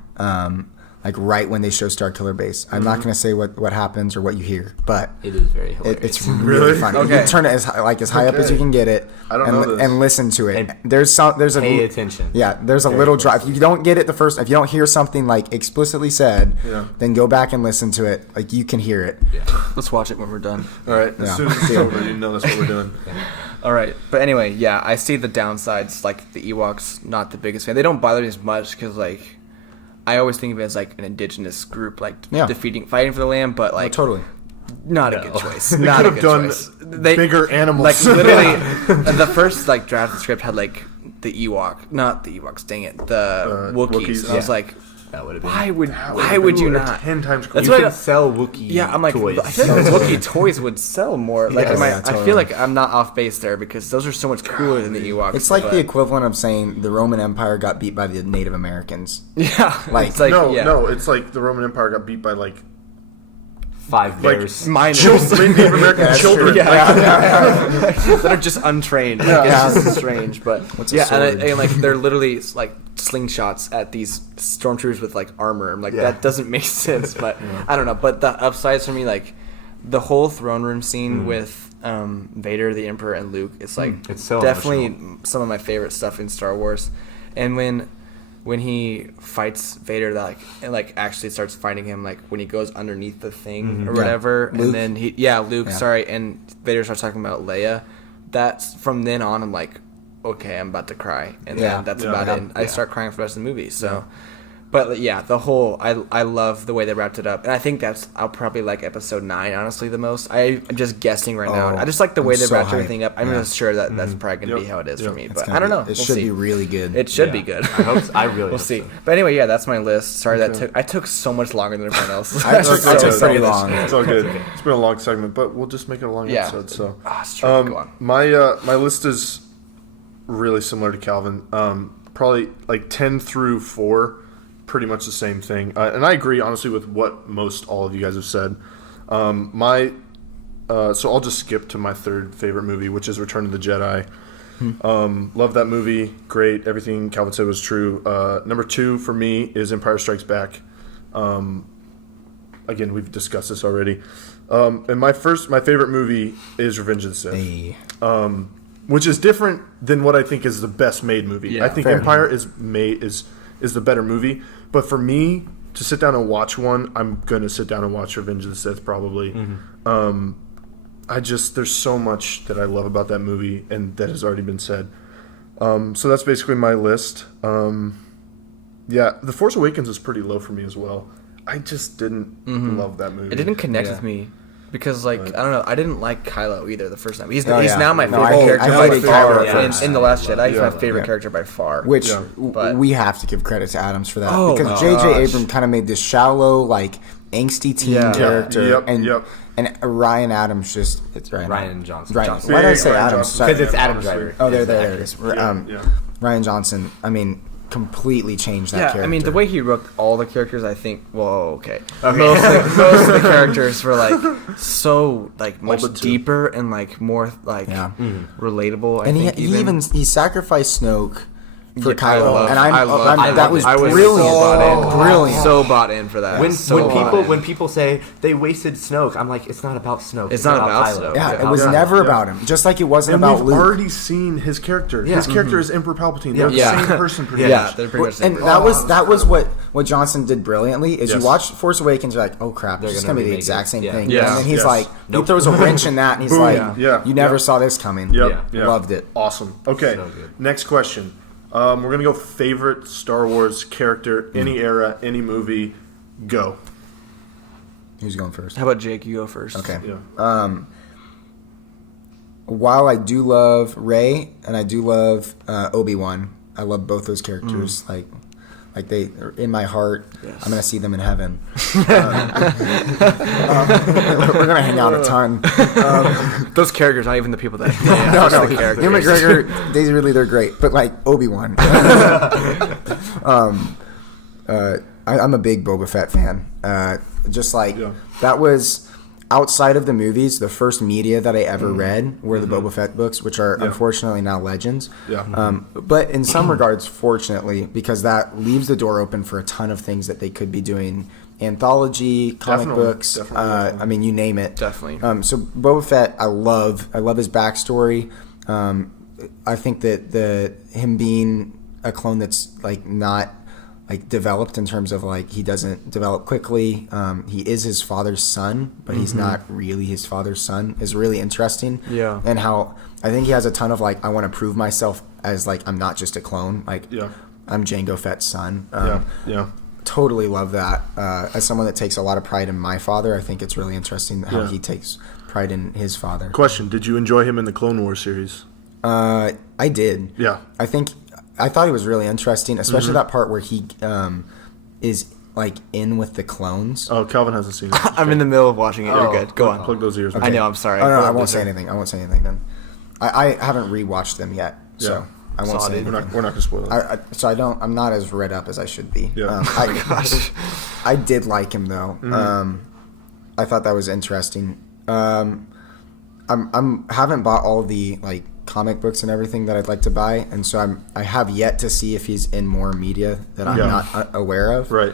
Like right when they show Star Killer Base. I'm not going to say what happens or what you hear, but It is very hilarious. it's really funny. Okay. You turn it as high up as you can get it, I don't and, know this. and listen to it. And there's a Pay attention. Yeah, there's a little drop. If you don't get it if you don't hear something like explicitly said, Yeah. then go back and listen to it. Like you can hear it. Let's watch it when we're done. All right, as Yeah. soon as it's over, you know that's what we're doing. All right, but anyway, yeah, I see the downsides. Like the Ewoks, not the biggest fan. They don't bother me as much because like I always think of it as like an indigenous group, like Yeah. fighting for the land, but like Totally. not a good choice. They Not could a have good done choice. bigger animals. Like literally, the first like draft of the script had like the Ewok, not the Ewoks. Dang it, the Wookiees. Wookiees, And I was yeah. like, That would have been. why would you not? 10 times cooler. That's You what can I- sell Wookiee Yeah, I'm like, toys. I feel like Wookiee toys would sell more. Like, Yes. Yeah, I totally. feel like I'm not off base there because those are so much cooler than the Ewoks. It's like but- the equivalent of saying the Roman Empire got beat by the Native Americans. yeah, like- it's like no, it's like the Roman Empire got beat by like 5 bears. minors. Native American children. that are just untrained. Like, it's just strange, but What's a yeah, sword? and like they're literally like slingshots at these stormtroopers with like armor. I'm like, that doesn't make sense, but I don't know. But the upsides for me, like the whole throne room scene with Vader, the Emperor, and Luke, it's like It's so definitely emotional. some of my favorite stuff in Star Wars. And when he fights Vader, that like actually starts fighting him, like when he goes underneath the thing or Yeah. whatever, Luke. and then Luke, Yeah. sorry, and Vader starts talking about Leia. That's from then on, I'm like, okay, I'm about to cry, and Yeah. then that's Yeah. about it. And I start crying for the rest of the movie. So, but yeah, the whole I love the way they wrapped it up, and I think I'll probably like episode 9 honestly the most. I'm just guessing right now. Oh, I just like the way I'm they so wrapped hyped. everything up. I'm Yeah. just sure that that's probably gonna be Yep. how it is for Yep. me. It's But gonna I don't be- know. It We'll should see. be really good. It should Yeah. be good. I hope. I really. We'll hope see. so. But anyway, yeah, that's my list. Sorry I took so much longer than everyone else. I took so pretty much. long. It's all good. It's been a long segment, but we'll just make it a long Yeah. episode. So, It's true. Go on. my list is really similar to Calvin. Probably like 10 through 4, pretty much the same thing. And I agree, honestly, with what most all of you guys have said. So I'll just skip to my third favorite movie, which is Return of the Jedi. Love that movie. Great. Everything Calvin said was true. Number 2 for me is Empire Strikes Back. Again, we've discussed this already. And my favorite movie is Revenge of the Sith. Hey. Which is different than what I think is the best made movie. Yeah, I think fair. Empire is the better movie. But for me to sit down and watch one, I'm gonna sit down and watch Revenge of the Sith probably. There's so much that I love about that movie and that has already been said. So that's basically my list. Yeah, The Force Awakens is pretty low for me as well. I just didn't love that movie. It didn't connect Yeah. with me because, like, I don't know. I didn't like Kylo either the first time. He's Oh, yeah. now my No, favorite I character hated by Kylo far. at first. In The Last Jedi, he's Yeah. my favorite Yeah. character by far. Which Yeah. But- we have to give credit to Adams for that Oh, because my J.J. gosh. Abrams kind of made this shallow, like angsty teen Yeah. character, Yep, and yep. and Ryan Adams it's Ryan Johnson. Ryan. Johnson. Why did I Big say Ryan Adams? Johnson Sorry. Because it's Adam honestly. Driver. Oh, there He's the it actor. is. Yeah. Ryan Johnson. I mean, completely changed that Yeah, character. I mean, the way he wrote all the characters, I think. Whoa, okay. Most of the characters were like so like much but two. deeper and like more like Yeah. relatable. I and think he sacrificed Snoke for Yeah, I Kylo, love- and I love- I'm I that love was it. I was brilliant. so bought in. Brilliant. So bought in for that. When So bought in. when people say they wasted Snoke, I'm like, it's not about Snoke. It's not about Kylo. Snoke. Yeah, Yeah. it was Yeah. never Yeah. about him. Just like it wasn't And about we've Luke. already seen his character. Yeah. His character is Emperor Palpatine. They're Yeah. the same person pretty yeah, much. they're pretty much the And same that was what Johnson did brilliantly. Is Yes. you watch Force Awakens, you're like, oh crap, They're it's gonna gonna be the remake exact it. same Yeah. thing. Yeah. And then he's Yes. like, Nope. he throws a wrench in that, and he's Boom. like, Yeah. you never Yep. saw this coming. Yep. Yeah. Yep. Loved it. Awesome. Okay. So good. Next question. We're gonna go favorite Star Wars character, any era, any movie. Go. Who's going first? How about Jake? You go first. Okay. Yeah. While I do love Rey and I do love Obi-Wan, I love both those characters. Like they are in my heart. Yes. I'm gonna see them in heaven. We're gonna hang out a ton. Those characters, not even the people that. No, just no, the characters. Ewan McGregor, they're great, but like Obi-Wan. I'm a big Boba Fett fan. Just like Yeah. that was outside of the movies, the first media that I ever read were the Boba Fett books, which are unfortunately now legends. Yeah. But in some regards, fortunately, because that leaves the door open for a ton of things that they could be doing. Anthology, comic Definitely, books, definitely. I mean, you name it. Definitely. So Boba Fett, I love his backstory. I think that him being a clone that's like not like developed in terms of like he doesn't develop quickly. He is his father's son, but he's not really his father's son is really interesting. Yeah. And how I think he has a ton of like I want to prove myself as like I'm not just a clone. Like Yeah. I'm Jango Fett's son. Yeah. Totally love that. As someone that takes a lot of pride in my father, I think it's really interesting how Yeah. he takes pride in his father. Question: did you enjoy him in the Clone Wars series? I did. Yeah. I think I thought he was really interesting, especially Mm-hmm. that part where he is like in with the clones. Oh, Calvin hasn't seen it. I'm in the middle of watching it. You're good. Go on. Plug those ears. I know. I'm sorry. Oh no, I Go won't say on. anything. I won't say anything then. I haven't rewatched them yet, so Yeah. I won't Saw say it. We're anything. not gonna spoil it. So I'm not as read up as I should be. Yeah. Gosh. I did like him though. Mm-hmm. I thought that was interesting. Haven't bought all the like comic books and everything that I'd like to buy, and so I have yet to see if he's in more media that I'm Yeah. not aware of. Right.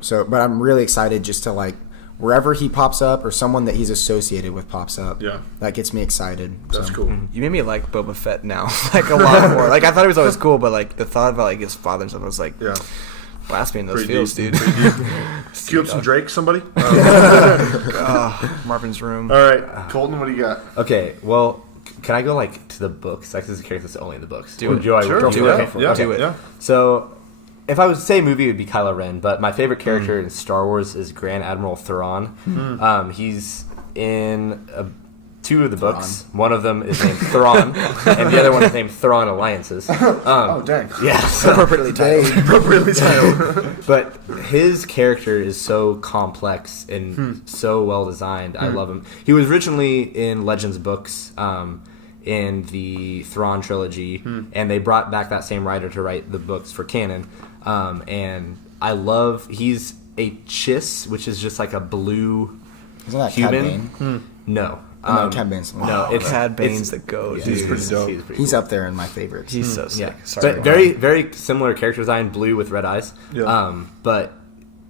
So, but I'm really excited just to like wherever he pops up or someone that he's associated with pops up. Yeah. That gets me excited. That's so. cool. You made me like Boba Fett now, like a lot more. Like I thought he was always cool, but like the thought about like his father and stuff was like, Yeah. blast me in those Pretty fields, deep, dude. Cue up some Drake, somebody. Marvin's room. All right, Colton, what do you got? Okay, well, can I go like to the books? Like this is a character that's only in the books. Do it. Sure. Do yeah, it. Yeah. Do it. Yeah. So, if I was to say movie, it would be Kylo Ren. But my favorite character in Star Wars is Grand Admiral Thrawn. He's in two of the books. One of them is named Thrawn, and the other one is named Thrawn Alliances. Oh, dang. Yeah, so, Appropriately titled. Appropriately titled. but his character is so complex and so well designed. I love him. He was originally in Legends books. In the Thrawn trilogy, and they brought back that same writer to write the books for canon. And I love, he's a Chiss, which is just like a blue Isn't that human. Cad Bane? No. No, Cad Bane's No, it's Cad Bane's it's- the goat. yeah, dude. He's pretty dope. He's cool. up there in my favorites. He's so sick. Yeah, Sorry. but very, very similar character design, blue with red eyes. Yeah. But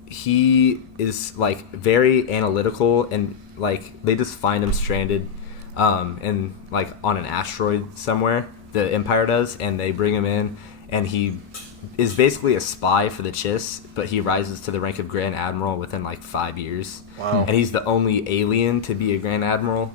he is like very analytical, and like they just find him stranded, and like on an asteroid somewhere. The Empire does, and they bring him in, and he is basically a spy for the Chiss, but he rises to the rank of Grand Admiral within like 5 years. Wow. And he's the only alien to be a Grand Admiral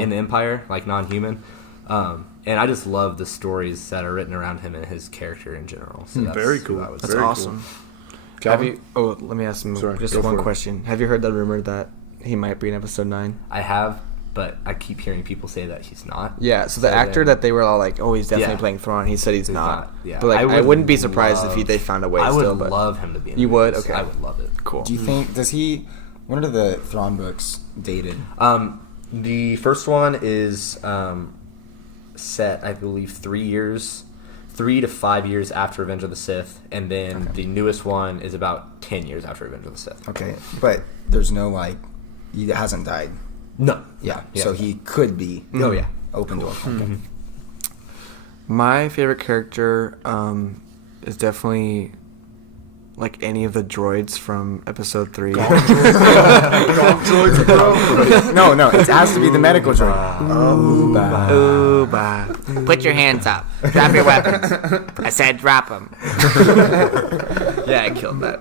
in the Empire, like non-human. And I just love the stories that are written around him and his character in general. So that's Very who cool. I would That's say. Very awesome. Have Calvin? you? Oh, let me ask him Sorry, just go one for it. question. Have you heard that rumor that he might be in episode 9? I have, but I keep hearing people say that he's not. Yeah. So the So actor then- that they were all like, "Oh, he's definitely Yeah. playing Thrawn." He said he's He's not. not, yeah. But like, I I, would wouldn't be surprised love- if they found a way. I would still, but love him to be in You the would? movies. Okay. I would love it. cool. Do you think when are the Thrawn books dated? The first one is set, I believe, 3 to 5 years after Revenge of the Sith, and then the newest one is about 10 years after Revenge of the Sith. Okay, but there's no like he hasn't died. No. Yeah, Yeah. so he could be. Oh, yeah. Open to a okay. My favorite character is definitely like any of the droids from episode 3. Dog droids, bro. No, it has to be the medical droid. Ooh, bye. Put your hands up. Drop your weapons. I said drop them. Yeah, I killed that.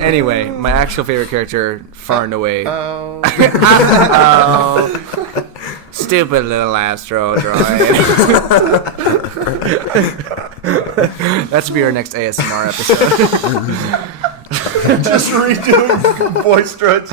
Anyway, my actual favorite character, far and away. Oh. Stupid little astro droid. That should be our next ASMR episode. Just redoing voice stretch.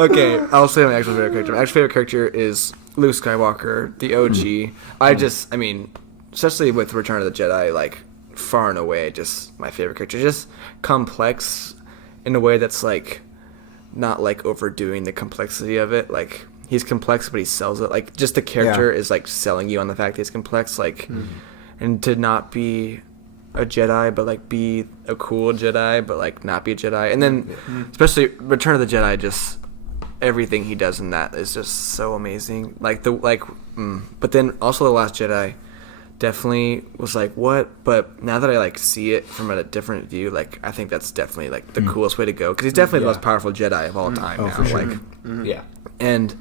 Okay, I'll say my actual favorite character. My actual favorite character is Luke Skywalker, the OG. I mean, especially with Return of the Jedi, like, far and away, just my favorite character. Just complex in a way that's, like, not, like, overdoing the complexity of it. Like, he's complex, but he sells it. Like, just the character is, like, selling you on the fact that he's complex. Like, and to not be a Jedi, but, like, be a cool Jedi, but, like, not be a Jedi. And then, especially Return of the Jedi, just everything he does in that is just so amazing. Like, but then also The Last Jedi definitely was like, what? But now that I, like, see it from a different view, like, I think that's definitely, like, the coolest way to go. Because he's definitely the most powerful Jedi of all time now. for sure. Like, Yeah. and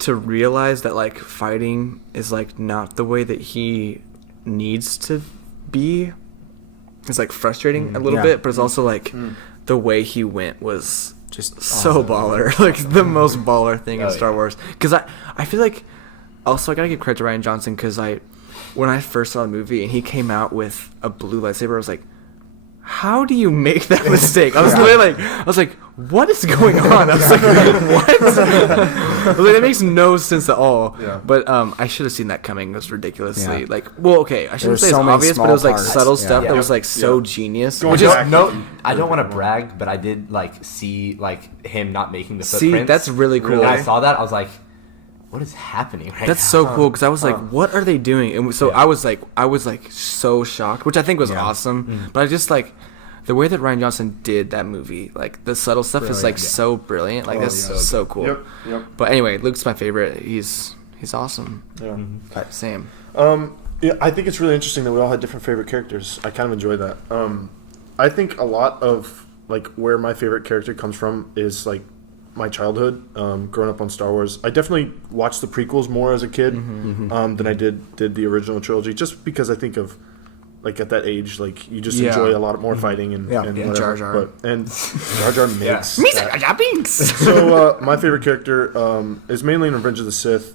to realize that, like, fighting is, like, not the way that he needs to be is, like, frustrating a little Yeah. bit, but it's also, like, the way he went was Just so baller. Like, the most baller thing in Oh, Star yeah. Wars. Because I feel like, also, I gotta give credit to Ryan Johnson, because when I first saw the movie and he came out with a blue lightsaber, I was like, how do you make that mistake? I was literally like, what is going on? I was like, what? I was like, that makes no sense at all. Yeah. But I should have seen that coming. It was ridiculously Yeah. like, well, okay, I shouldn't There's say it's so many obvious, but small it was like parts. subtle Yeah. stuff that Yeah. was like so genius. Going Which is back- No, I don't want to brag, but I did like see like him not making the see, footprints. that's really cool. When I saw that, I was like, "What is happening right That's now?" so cool because I was like, "What are they doing?" And so I was like so shocked, which I think was awesome. But I just like the way that Ryan Johnson did that movie, like the subtle stuff is like so brilliant. Like that's so cool. Yep. But anyway, Luke's my favorite. He's awesome. Yeah. Same. Yeah, I think it's really interesting that we all had different favorite characters. I kind of enjoy that. I think a lot of like where my favorite character comes from is like my childhood, growing up on Star Wars. I definitely watched the prequels more as a kid than I did the original trilogy, just because I think of like at that age, like you just enjoy a lot more fighting and whatever. Jar Jar. And Jar Jar makes that. Binks. So my favorite character is mainly in Revenge of the Sith.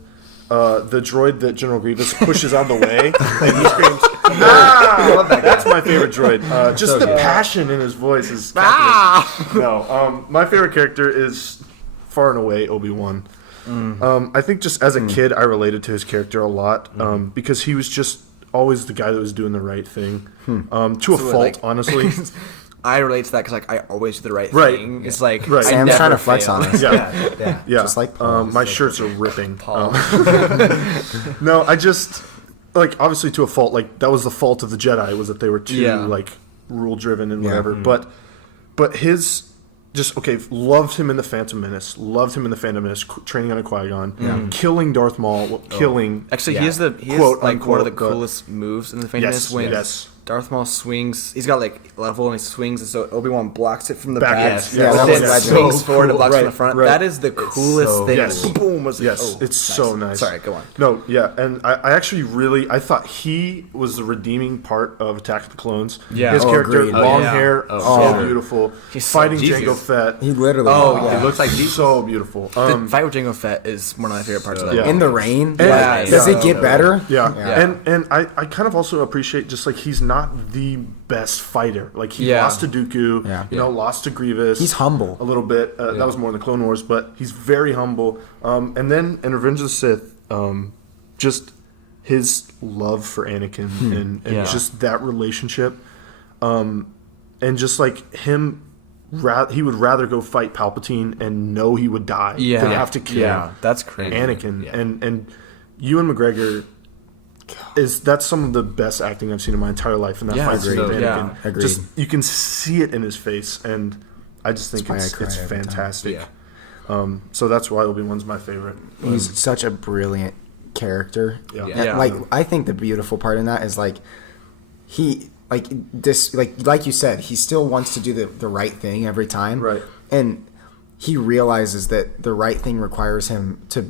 The droid that General Grievous pushes out of the way and he screams, "Ah!" That's my favorite droid. Just the passion in his voice is No, my favorite character is far and away Obi-Wan. I think just as a kid I related to his character a lot because he was just always the guy that was doing the right thing to a fault, like- honestly. I relate to that because like I always do the right Right. thing. It's like Right. I Sam's never trying to flex fail. on us. Yeah. Just like Paul. my shirts are ripping. No, I just like obviously to a fault. Like that was the fault of the Jedi was that they were too like rule driven and whatever. But his just loved him in the Phantom Menace. Loved him in the Phantom Menace. Training on a Qui-Gon, killing Darth Maul, killing. Actually, he has quote, like one of the unquote, coolest moves in the Phantom Menace when Darth Maul swings. He's got like level and he swings, and so Obi-Wan blocks it from the back. Backwards. Yeah, and that then was swings legend. forward and blocks from the Right, front. right. That is the coolest so thing. Yes. Boom! Was like, Yes, oh, it's so nice. Sorry, go on. No, yeah, and I actually really I thought he was the redeeming part of Attack of the Clones. Yeah. his Oh, character, agreed. long yeah. hair, so beautiful. He's so fighting Jesus. Jango Fett. He literally. It looks like Jesus. So beautiful. The fight with Jango Fett is one of my favorite parts of that. Yeah. in the rain. Yeah, Does it get better? Yeah. Yeah. And I kind of also appreciate just like he's not the best fighter. Like he Yeah. lost to Dooku, lost to Grievous. He's humble. a little bit. That was more in the Clone Wars, but he's very humble. And then in Revenge of the Sith, just his love for Anakin and just that relationship, and just like him. He would rather go fight Palpatine and know he would die than have to kill that's crazy. Anakin. Yeah. And Ewan McGregor that's some of the best acting I've seen in my entire life in that fight scene with agreed. Anakin. Yeah. Agreed. Just you can see it in his face, and I just think why I it's cry every time. fantastic. Yeah. So that's why Obi-Wan's my favorite. He's such a brilliant character. Yeah. And, Yeah. like I think the beautiful part in that is like he like you said, he still wants to do the right thing every time. Right. And he realizes that the right thing requires him to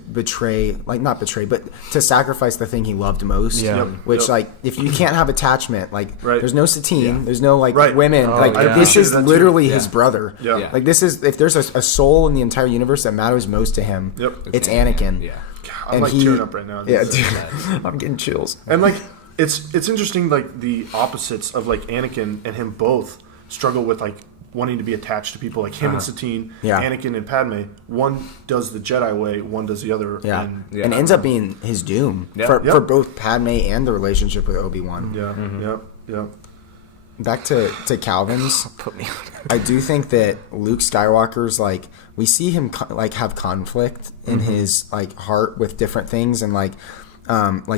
not betray, but to sacrifice the thing he loved most. Yeah. Yep. Which Yep. like if you can't have attachment, like Right. there's no Satine, Yeah. there's no like Right. women, like I this is appreciated that too. literally his brother. Yeah. Yeah. Like this is if there's a soul in the entire universe that matters most to him, Yep. it's Anakin. Yeah. I'm And like tearing up right now. Yeah, This is- dude, I'm getting chills. And like it's interesting like the opposites of like Anakin and him both struggle with like wanting to be attached to people like him and Satine, Yeah. Anakin and Padme. One does the Jedi way, one does the other. Yeah. And And ends up being his doom for Yep. for both Padme and the relationship with Obi-Wan. yeah. Back to Calvin's, Put me on. I do think that Luke Skywalker's like we see him like have conflict in his like heart with different things, and like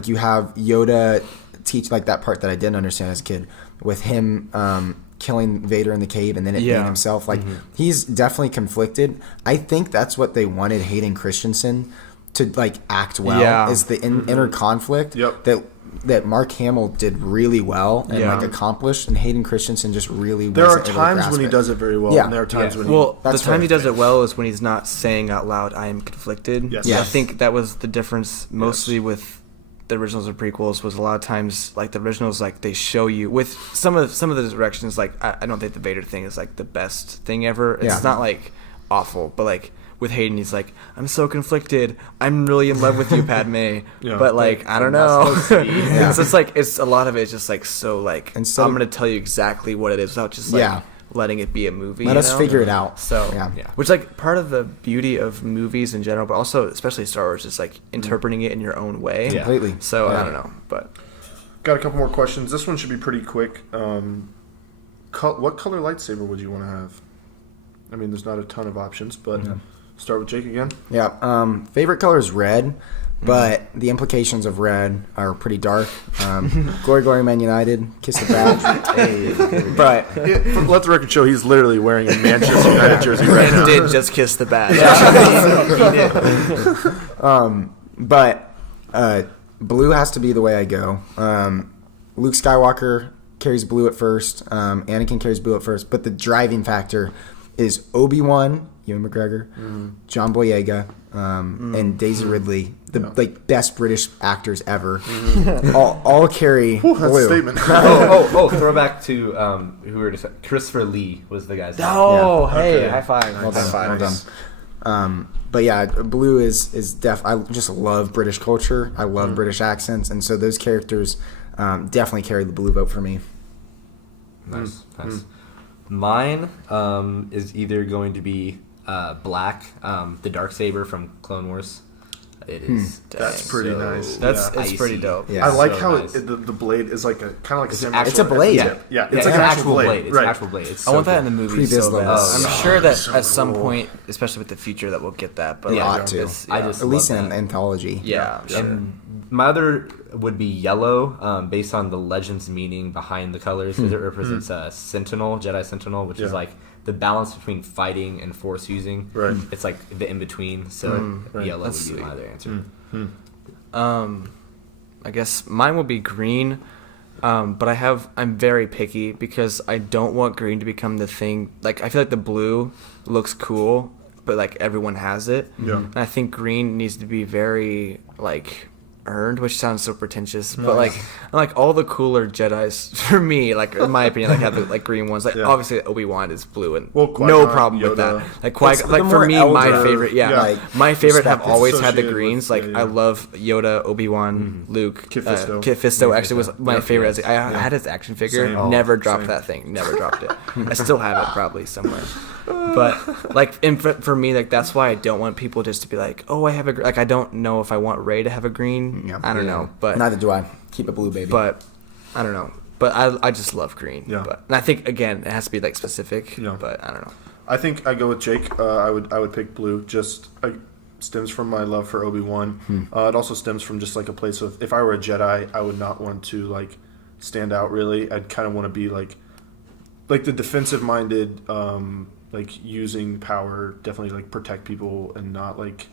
you have Yoda teach like that part that I didn't understand as a kid with him killing Vader in the cave and then it being himself. Like he's definitely conflicted. I think that's what they wanted Hayden Christensen to like act well is the inner conflict that Mark Hamill did really well and like accomplished, and Hayden Christensen just really There are wasn't able to times grasp when he it. does it very well, Yeah. and there are times when Well, the That's time fair. he does it well is when he's not saying out loud, "I am conflicted." Yes. I Yes. think that was the difference mostly with the originals and prequels. Was a lot of times like the originals, like they show you with some of the directions. Like I don't think the Vader thing is like the best thing ever. It's Yeah. not like awful, but like with Hayden, he's like, I'm so conflicted. I'm really in love with you, Padme. But like, I don't know. So it's like, it's a lot of it is just like so like, I'm gonna tell you exactly what it is without just like letting it be a movie. Let us figure it out. So which like part of the beauty of movies in general, but also especially Star Wars, is like interpreting it in your own way. Completely. So I don't know, but got a couple more questions. This one should be pretty quick. What color lightsaber would you want to have? I mean, there's not a ton of options, but start with Jake again. Yeah. Favorite color is red, but the implications of red are pretty dark. Glory, glory, Man United. Kiss the badge. But Let the record show he's literally wearing a Manchester United jersey right now. did just kiss the badge. But blue has to be the way I go. Luke Skywalker carries blue at first. Anakin carries blue at first. But the driving factor is Obi-Wan, Ewan McGregor, John Boyega, and Daisy Ridley, the like best British actors ever. all carry blue. That's a statement. Throwback to who were Christopher Lee was the guy's name. High five. Well done. But yeah, blue is I just love British culture. I love British accents, and so those characters definitely carry the blue vote for me. Nice. Mine is either going to be black, the Darksaber from Clone Wars. It is. That's pretty nice. It's icy. pretty dope. Yeah. I like So how nice. the blade is like a kind of like a samurai It's a sword at the blade. tip. Yeah, It's like an actual blade. It's Right. an actual blade. It's I want so that in the cool. movie so Pre-Vizsla. bad. Oh, I'm sure that so at some cool. point, especially with the future, that we'll get that. But Yeah. like, Ought to. I just At least love in an that. anthology. yeah. And my other would be yellow, based on the legend's meaning behind the colors. It represents a Sentinel, Jedi Sentinel, which is like the balance between fighting and force using. Right. It's like the in between. So yellow That's would be my sweet. other answer. I guess mine will be green, but I'm very picky because I don't want green to become the thing. Like, I feel like the blue looks cool, but like everyone has it. Yeah. And I think green needs to be very like earned, which sounds so pretentious, but like all the cooler Jedis for me, like in my opinion, like have the like green ones. Like obviously Obi-Wan is blue, and Well, no Qui-Gon, problem with Yoda. that. Like Qui, It's the like for more me, elder, my favorite, like, my favorite have respected. always had the Associated greens. with- Like yeah. I love Yoda, Obi-Wan, Luke, Kit Fisto. Kit Fisto actually was my Yeah. favorite. I had his action figure. Same. Never dropped Same. that thing. Never dropped it. I still have it probably somewhere. But like, and for me, like that's why I don't want people just to be like, oh, I have a like. I don't know if I want Rey to have a green. Yeah. I don't know, but Neither do I. Keep it blue, baby. but I don't know. But I just love green. Yeah. But and I think again it has to be like specific. Yeah. But I don't know. I think I go with Jake. I would pick blue. Just stems from my love for Obi-Wan. It also stems from just like a place of if I were a Jedi, I would not want to like stand out really. I'd kind of want to be like the defensive minded, like using power, definitely like protect people and not like.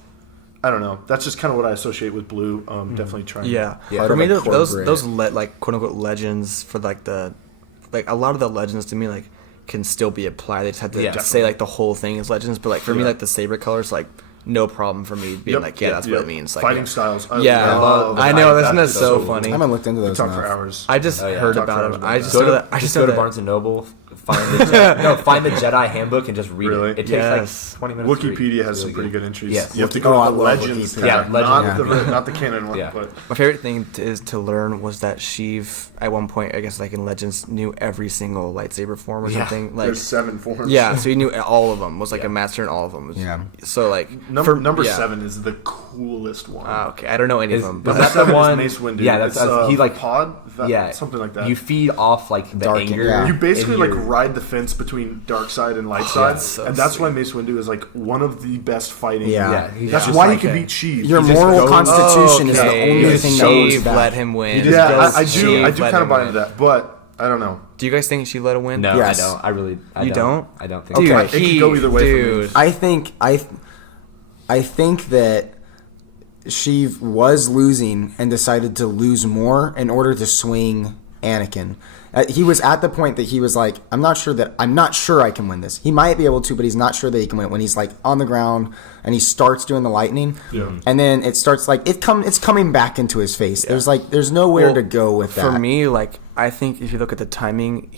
I don't know. That's just kind of what I associate with blue. Definitely trying. Yeah. Part For of me, a those corporate- like quote unquote legends for like a lot of the legends to me like can still be applied. They just have to Yeah. say like the whole thing is legends. But like for me, like the saber colors, like no problem for me being Yep. like that's what it means. Like Fighting yeah. styles. Yeah, love I know. Isn't that That's so cool. funny? I haven't looked into those Talk for enough. hours. I just heard Talk about for it. hours I about just that. know that. I just Go know to that. Barnes and Noble, find the Jedi handbook and just read Really? it. It takes Yes. like 20 minutes. to read. Wikipedia has It's some really pretty good entries. Yes. You have to Oh, go I to the love Legends Wikipedia. tab, Yeah, not Legends. not the canon one. Yeah. But My favorite thing is to learn was that Sheev at one point, I guess like in Legends, knew every single lightsaber form or Yeah. something. Like there's 7 forms. yeah, so he knew all of them. Was like a master in all of them. Yeah. So like Number yeah. 7 is the coolest one. Ah, okay, I don't know any of them. Is But Number that the 7 one? is Mace Windu. Yeah, that's It's, he like pod. yeah, something like that. You feed off like the Dark- anger. yeah. You basically in like your- ride the fence between dark side and light side, that's so and that's why sweet. Mace Windu is like one of the best fighting. Yeah. Yeah, he's That's just why like he can okay. beat Sheev. Your He just moral goes- constitution is the okay. only Sheev thing that holds you back. let him win. just Yeah, goes I do Sheev let kind of him buy win. into that, but I don't know. Do you guys think she let him win? No, Yes. I don't. I really. I You don't? I don't think. Dude, Okay. It could go either way for me. Dude, I think that Sheev was losing and decided to lose more in order to swing Anakin. He was at the point that he was like, I'm not sure I can win this. He might be able to, but he's not sure that he can win. When he's like on the ground and he starts doing the lightning, and then it starts like it's coming back into his face. There's nowhere to go with that. For me, like I think if you look at the timing,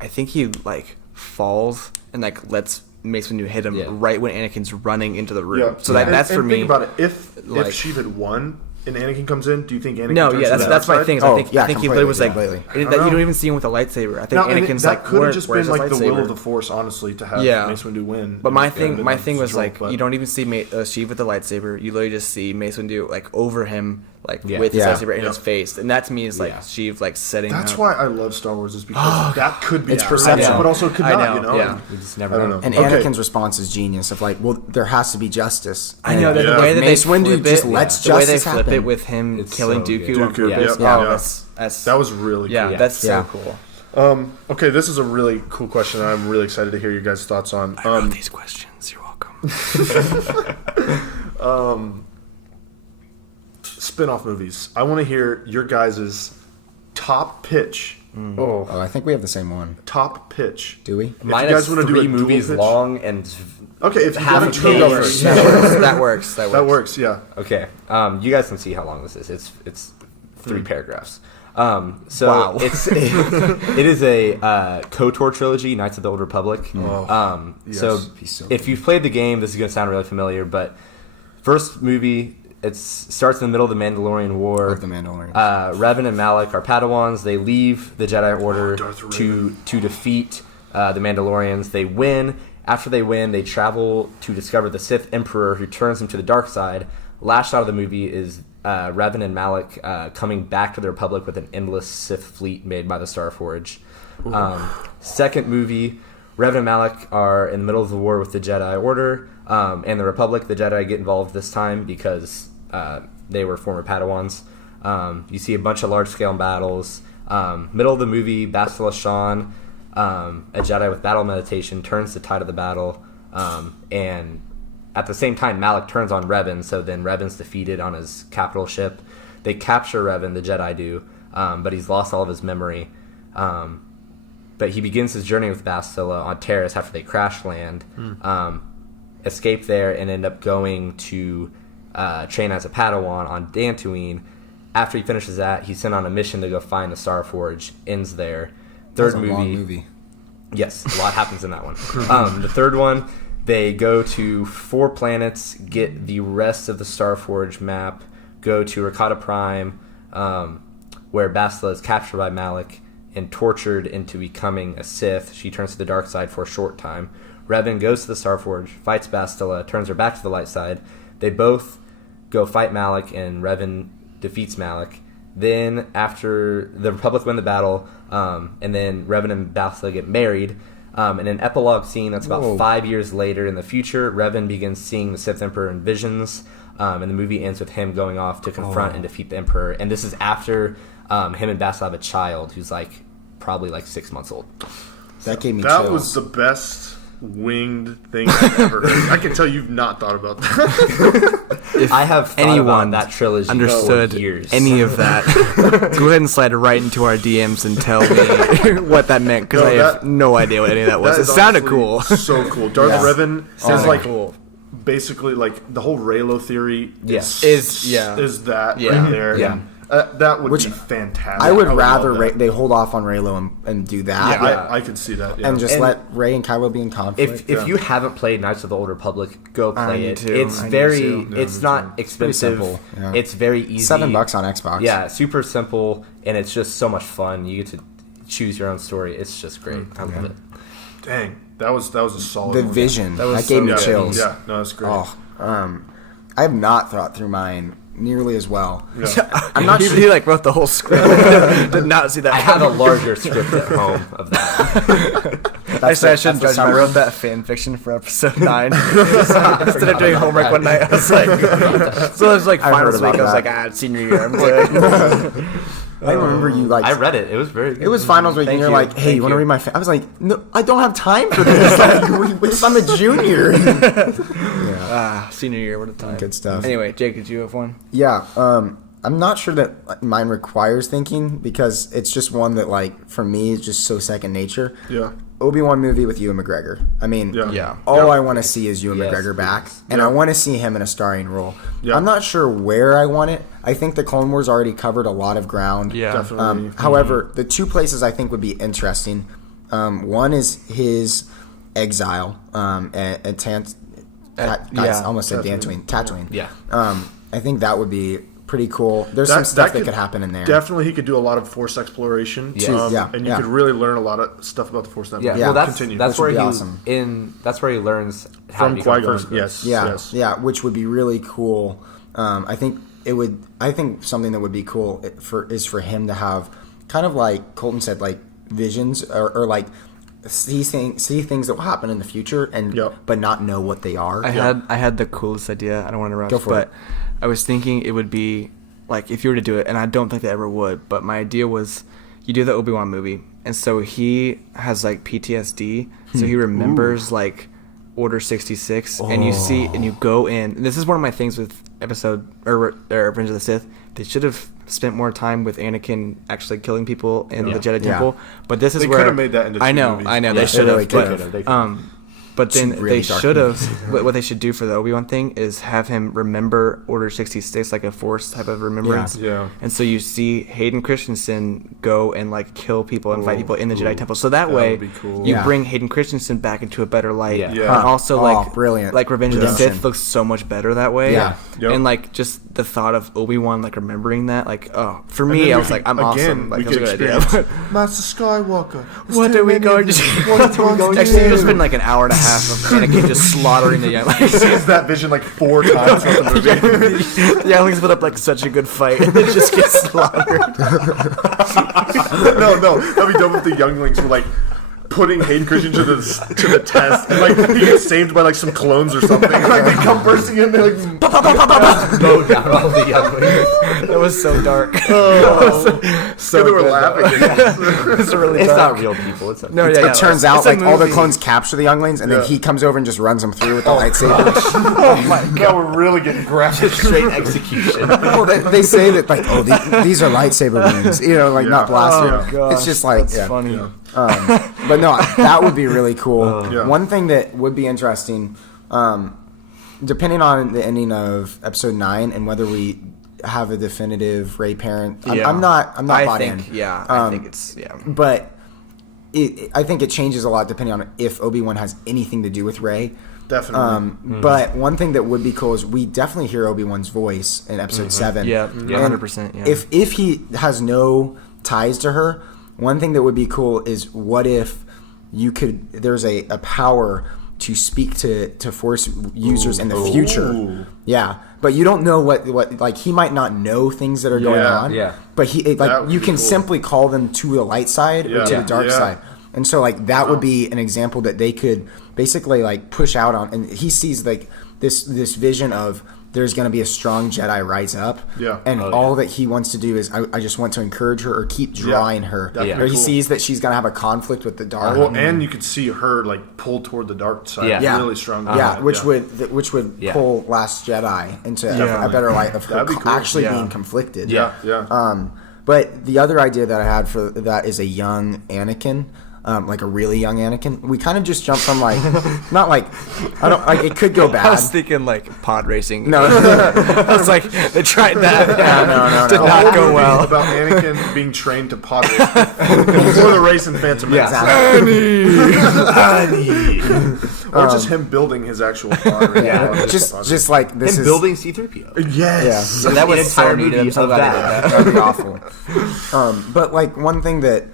I think he like falls and like lets Mace Windu hit him Yeah. right when Anakin's running into the room. Yeah. So that's and for me. Think about it. If like- Sheev had won and Anakin comes in, do you think Anakin? No, turns yeah, to that's the that's my dark thing. Is side? I think he literally was like, completely. that you don't even see him with a lightsaber. I think Now, and Anakin's that like, could have just where's been his like the will lightsaber? of the Force, honestly, to have Yeah. Mace Windu win. But my And thing was stroke, like, but- you don't even see Sheev with the lightsaber. You literally just see Mace Windu like over him, like Yeah. with his Yeah. lightsaber in his face, and that to me is like Yeah. Sheev like setting. That's up. why I love Star Wars, is because that could be It's accurate, perception. but also could I not. know, You know, yeah. And We just never I don't know. know. And Okay. Anakin's response is genius of like, well, there has to be justice. I know And that Yeah. the way that Mace they Windu flip just it, lets the way they justice flip happen. it with him It's killing so Dooku good. on Dooku, purpose. yeah, Oh, yeah. that's That was really yeah, cool. that's so Yeah. cool. Okay, this is a really cool question, and I'm really excited to hear your guys' thoughts on. I wrote these questions. You're welcome. Spin-off movies. I want to hear your guys' top pitch. Oh, I think we have the same one. Top pitch. Do we? If Mine you guys is wanna do a 3 dual movies pitch- long and Okay, if you Half got a a page. go That first. that works. That works. Yeah. okay. You guys can see how long this is. It's 3 paragraphs. So Wow. it is a KOTOR trilogy, Knights of the Old Republic. yes. So He's so if you've played the game, this is going to sound really familiar. But first movie, it starts in the middle of the Mandalorian War. Of the Mandalorian. Revan and Malak are Padawans. They leave the Jedi Order Darth to defeat the Mandalorians. They win. After they win, they travel to discover the Sith Emperor, who turns them to the dark side. Last shot of the movie is Revan and Malak coming back to the Republic with an endless Sith fleet made by the Starforge. Second movie, Revan and Malak are in the middle of the war with the Jedi Order and the Republic. The Jedi get involved this time because they were former Padawans. You see a bunch of large-scale battles. Middle of the movie, Bastila Shan, a Jedi with battle meditation, turns the tide of the battle, and at the same time, Malak turns on Revan, so then Revan's defeated on his capital ship. They capture Revan, the Jedi do, but he's lost all of his memory. But he begins his journey with Bastila on Terrace after they crash land, escape there, and end up going to train as a Padawan on Dantooine. After he finishes that, he's sent on a mission to go find the Starforge, ends there. Third That's a long movie. Yes, a lot happens in that one. The third one, they go to 4 planets, get the rest of the Starforge map, go to Rakata Prime, where Bastila is captured by Malak and tortured into becoming a Sith. She turns to the dark side for a short time. Revan goes to the Starforge, fights Bastila, turns her back to the light side. They both go fight Malak, and Revan defeats Malak. Then, after the Republic win the battle, and then Revan and Bastila get married, in an epilogue scene that's about 5 years later in the future, Revan begins seeing the Sith Emperor in visions, and the movie ends with him going off to confront and defeat the Emperor. And this is after him and Bastila have a child who's probably 6 months old. That gave me That chills. was the best winged thing I've ever heard. I can tell you've not thought about that. If I have thought anyone about that trilogy understood for years. any of that, go ahead and slide right into our DMs and tell me what that meant, because No, I have that- no idea what any of that was. That It is sounded honestly cool. So cool. Darth Revan is cool. basically the whole Reylo theory Yes. is that Yeah. right there. Yeah. That would Which be fantastic. I would love rather that. they hold off on Reylo and do that, I could see that. Yeah. and just And let Rey and Kylo be in conflict. If you haven't played Knights of the Old Republic, go play need it. to. It's I need very, to. it's not expensive. simple, yeah. It's very easy. $7 on Xbox. Yeah, super simple, and it's just so much fun. You get to choose your own story. It's just great. I love it. Dang, that was a solid the one. vision that, was gave so me Yeah, chills. Yeah, no, that's great. Oh, I have not thought through mine nearly as well. Yeah. I'm not sure. He wrote the whole script. Did not see that. I have a larger script at home of that. I said I shouldn't that's judge the him. I wrote summary. that fan fiction for episode 9. Instead of doing homework one night, I was like, so it was I heard finals week. about I was that. like, it's senior year. I'm good. I remember you I read it. It was very good. It was finals week, and Thank you're you. like, "Hey, Thank you want to you. read my?" I was like, "No, I don't have time for this. I'm a junior." Senior year, what a time. Good stuff. Anyway, Jake, did you have one? Yeah, I'm not sure that mine requires thinking because it's just one that, for me, is just so second nature. Yeah. Obi-Wan movie with Ewan McGregor. I mean, Yeah. all I want to see is Ewan Yes, McGregor back, please. and I want to see him in a starring role. Yeah. I'm not sure where I want it. I think the Clone Wars already covered a lot of ground. Definitely. However, the 2 places I think would be interesting. One is his exile at yeah. I almost said Tatooine. Yeah. I think that would be pretty cool. There's some stuff that could happen in there. Definitely, he could do a lot of Force exploration. Yes. And you could really learn a lot of stuff about the Force. Yeah. Yeah. Well, Continue. that's where Which would he be awesome. that's where he learns how From to become Qui-Gon. Force ghost. Yes. Yeah, which would be really cool. I think something that would be cool is for him to have kind of like Colton said, like visions or like see things that will happen in the future but not know what they are. I had the coolest idea. I don't want to rush, Go for but it. I was thinking it would be like if you were to do it, and I don't think they ever would. But my idea was you do the Obi-Wan movie, and so he has like PTSD, so he remembers like Order 66, and you go in. And this is one of my things with Revenge of the Sith. They should have spent more time with Anakin actually killing people in the Jedi Temple. But this is They where could have made that into two movies. I know Yeah, they should have. really could have. But then really they dark should have. What they should do for the Obi-Wan thing is have him remember Order 66, like a Force type of remembrance. Yeah. And so you see Hayden Christensen go and like kill people and fight people in the Jedi Temple. So that way would be cool. you Yeah. bring Hayden Christensen back into a better light. Yeah. Yeah. And also like brilliant. like Revenge of the Redemption. Sith looks so much better that way. Yeah. Yep. And like just the thought of Obi-Wan like remembering that, like for And me, then I we was like, could- I'm awesome. Like we that's a could good idea. experience Master Skywalker. What are we going to do? What are we going to Actually, do? it's been like an hour and a half of Anakin just slaughtering the young. He sees that vision like 4 times throughout the movie. The younglings put up like such a good fight, and then just get slaughtered. No, that'd be dope if the younglings were like putting Hayden Christensen to the test, and like he gets saved by like some clones or something. And, like they come bursting in, they're like, Mow down all the younglings. That was so dark. so they were laughing. It's really It's dark. not real people. It's No, It turns out it's a like all the movie. clones capture the younglings, and then he comes over and just runs them through with the lightsaber. Now we're really getting graphic. straight execution. Well, they say that like, these are lightsaber wounds, like not blaster. Oh, gosh, It's just like that's funny. But no, that would be really cool. Yeah. One thing that would be interesting, depending on the ending of Episode 9 and whether we have a definitive Rey parent, I'm not bought in. I think it's But I think it changes a lot depending on if Obi-Wan has anything to do with Rey. Definitely. But one thing that would be cool is we definitely hear Obi-Wan's voice in Episode 7. Yeah, And 100%. Yeah. If he has no ties to her, one thing that would be cool is what if there's a power to speak to Force users in the future. Ooh. Yeah, but you don't know what like he might not know things that are going on. yeah. But he That would you be can cool. simply call them to the light side or to Yeah. the dark Yeah. side. And so like that would be an example that they could basically like push out on, and he sees like this vision of there's going to be a strong Jedi rise up. Yeah. And all that he wants to do is I just want to encourage her or keep drawing her. That'd be Or he cool. sees that she's going to have a conflict with the dark. Well, and you could see her like pull toward the dark side. Yeah. Really strong. Yeah, which would Yeah. pull Last Jedi into Yeah. a better light of her That'd be cool. actually Yeah. being conflicted. Yeah. But the other idea that I had for that is a young Anakin. Like a really young Anakin. We kind of just jumped from like, not like, I don't like. It could go I bad. was thinking like pod racing. No, I was like, they tried that. no. Did A not whole go movie well. about Anakin being trained to pod race before the race in Phantom Menace. Or just him building his actual pod race. Yeah. just like this And is building C-3PO. Yes. Yeah. That was An so entire needed. movie I'm so of glad that. they did that. that'd be awful. But like one thing that,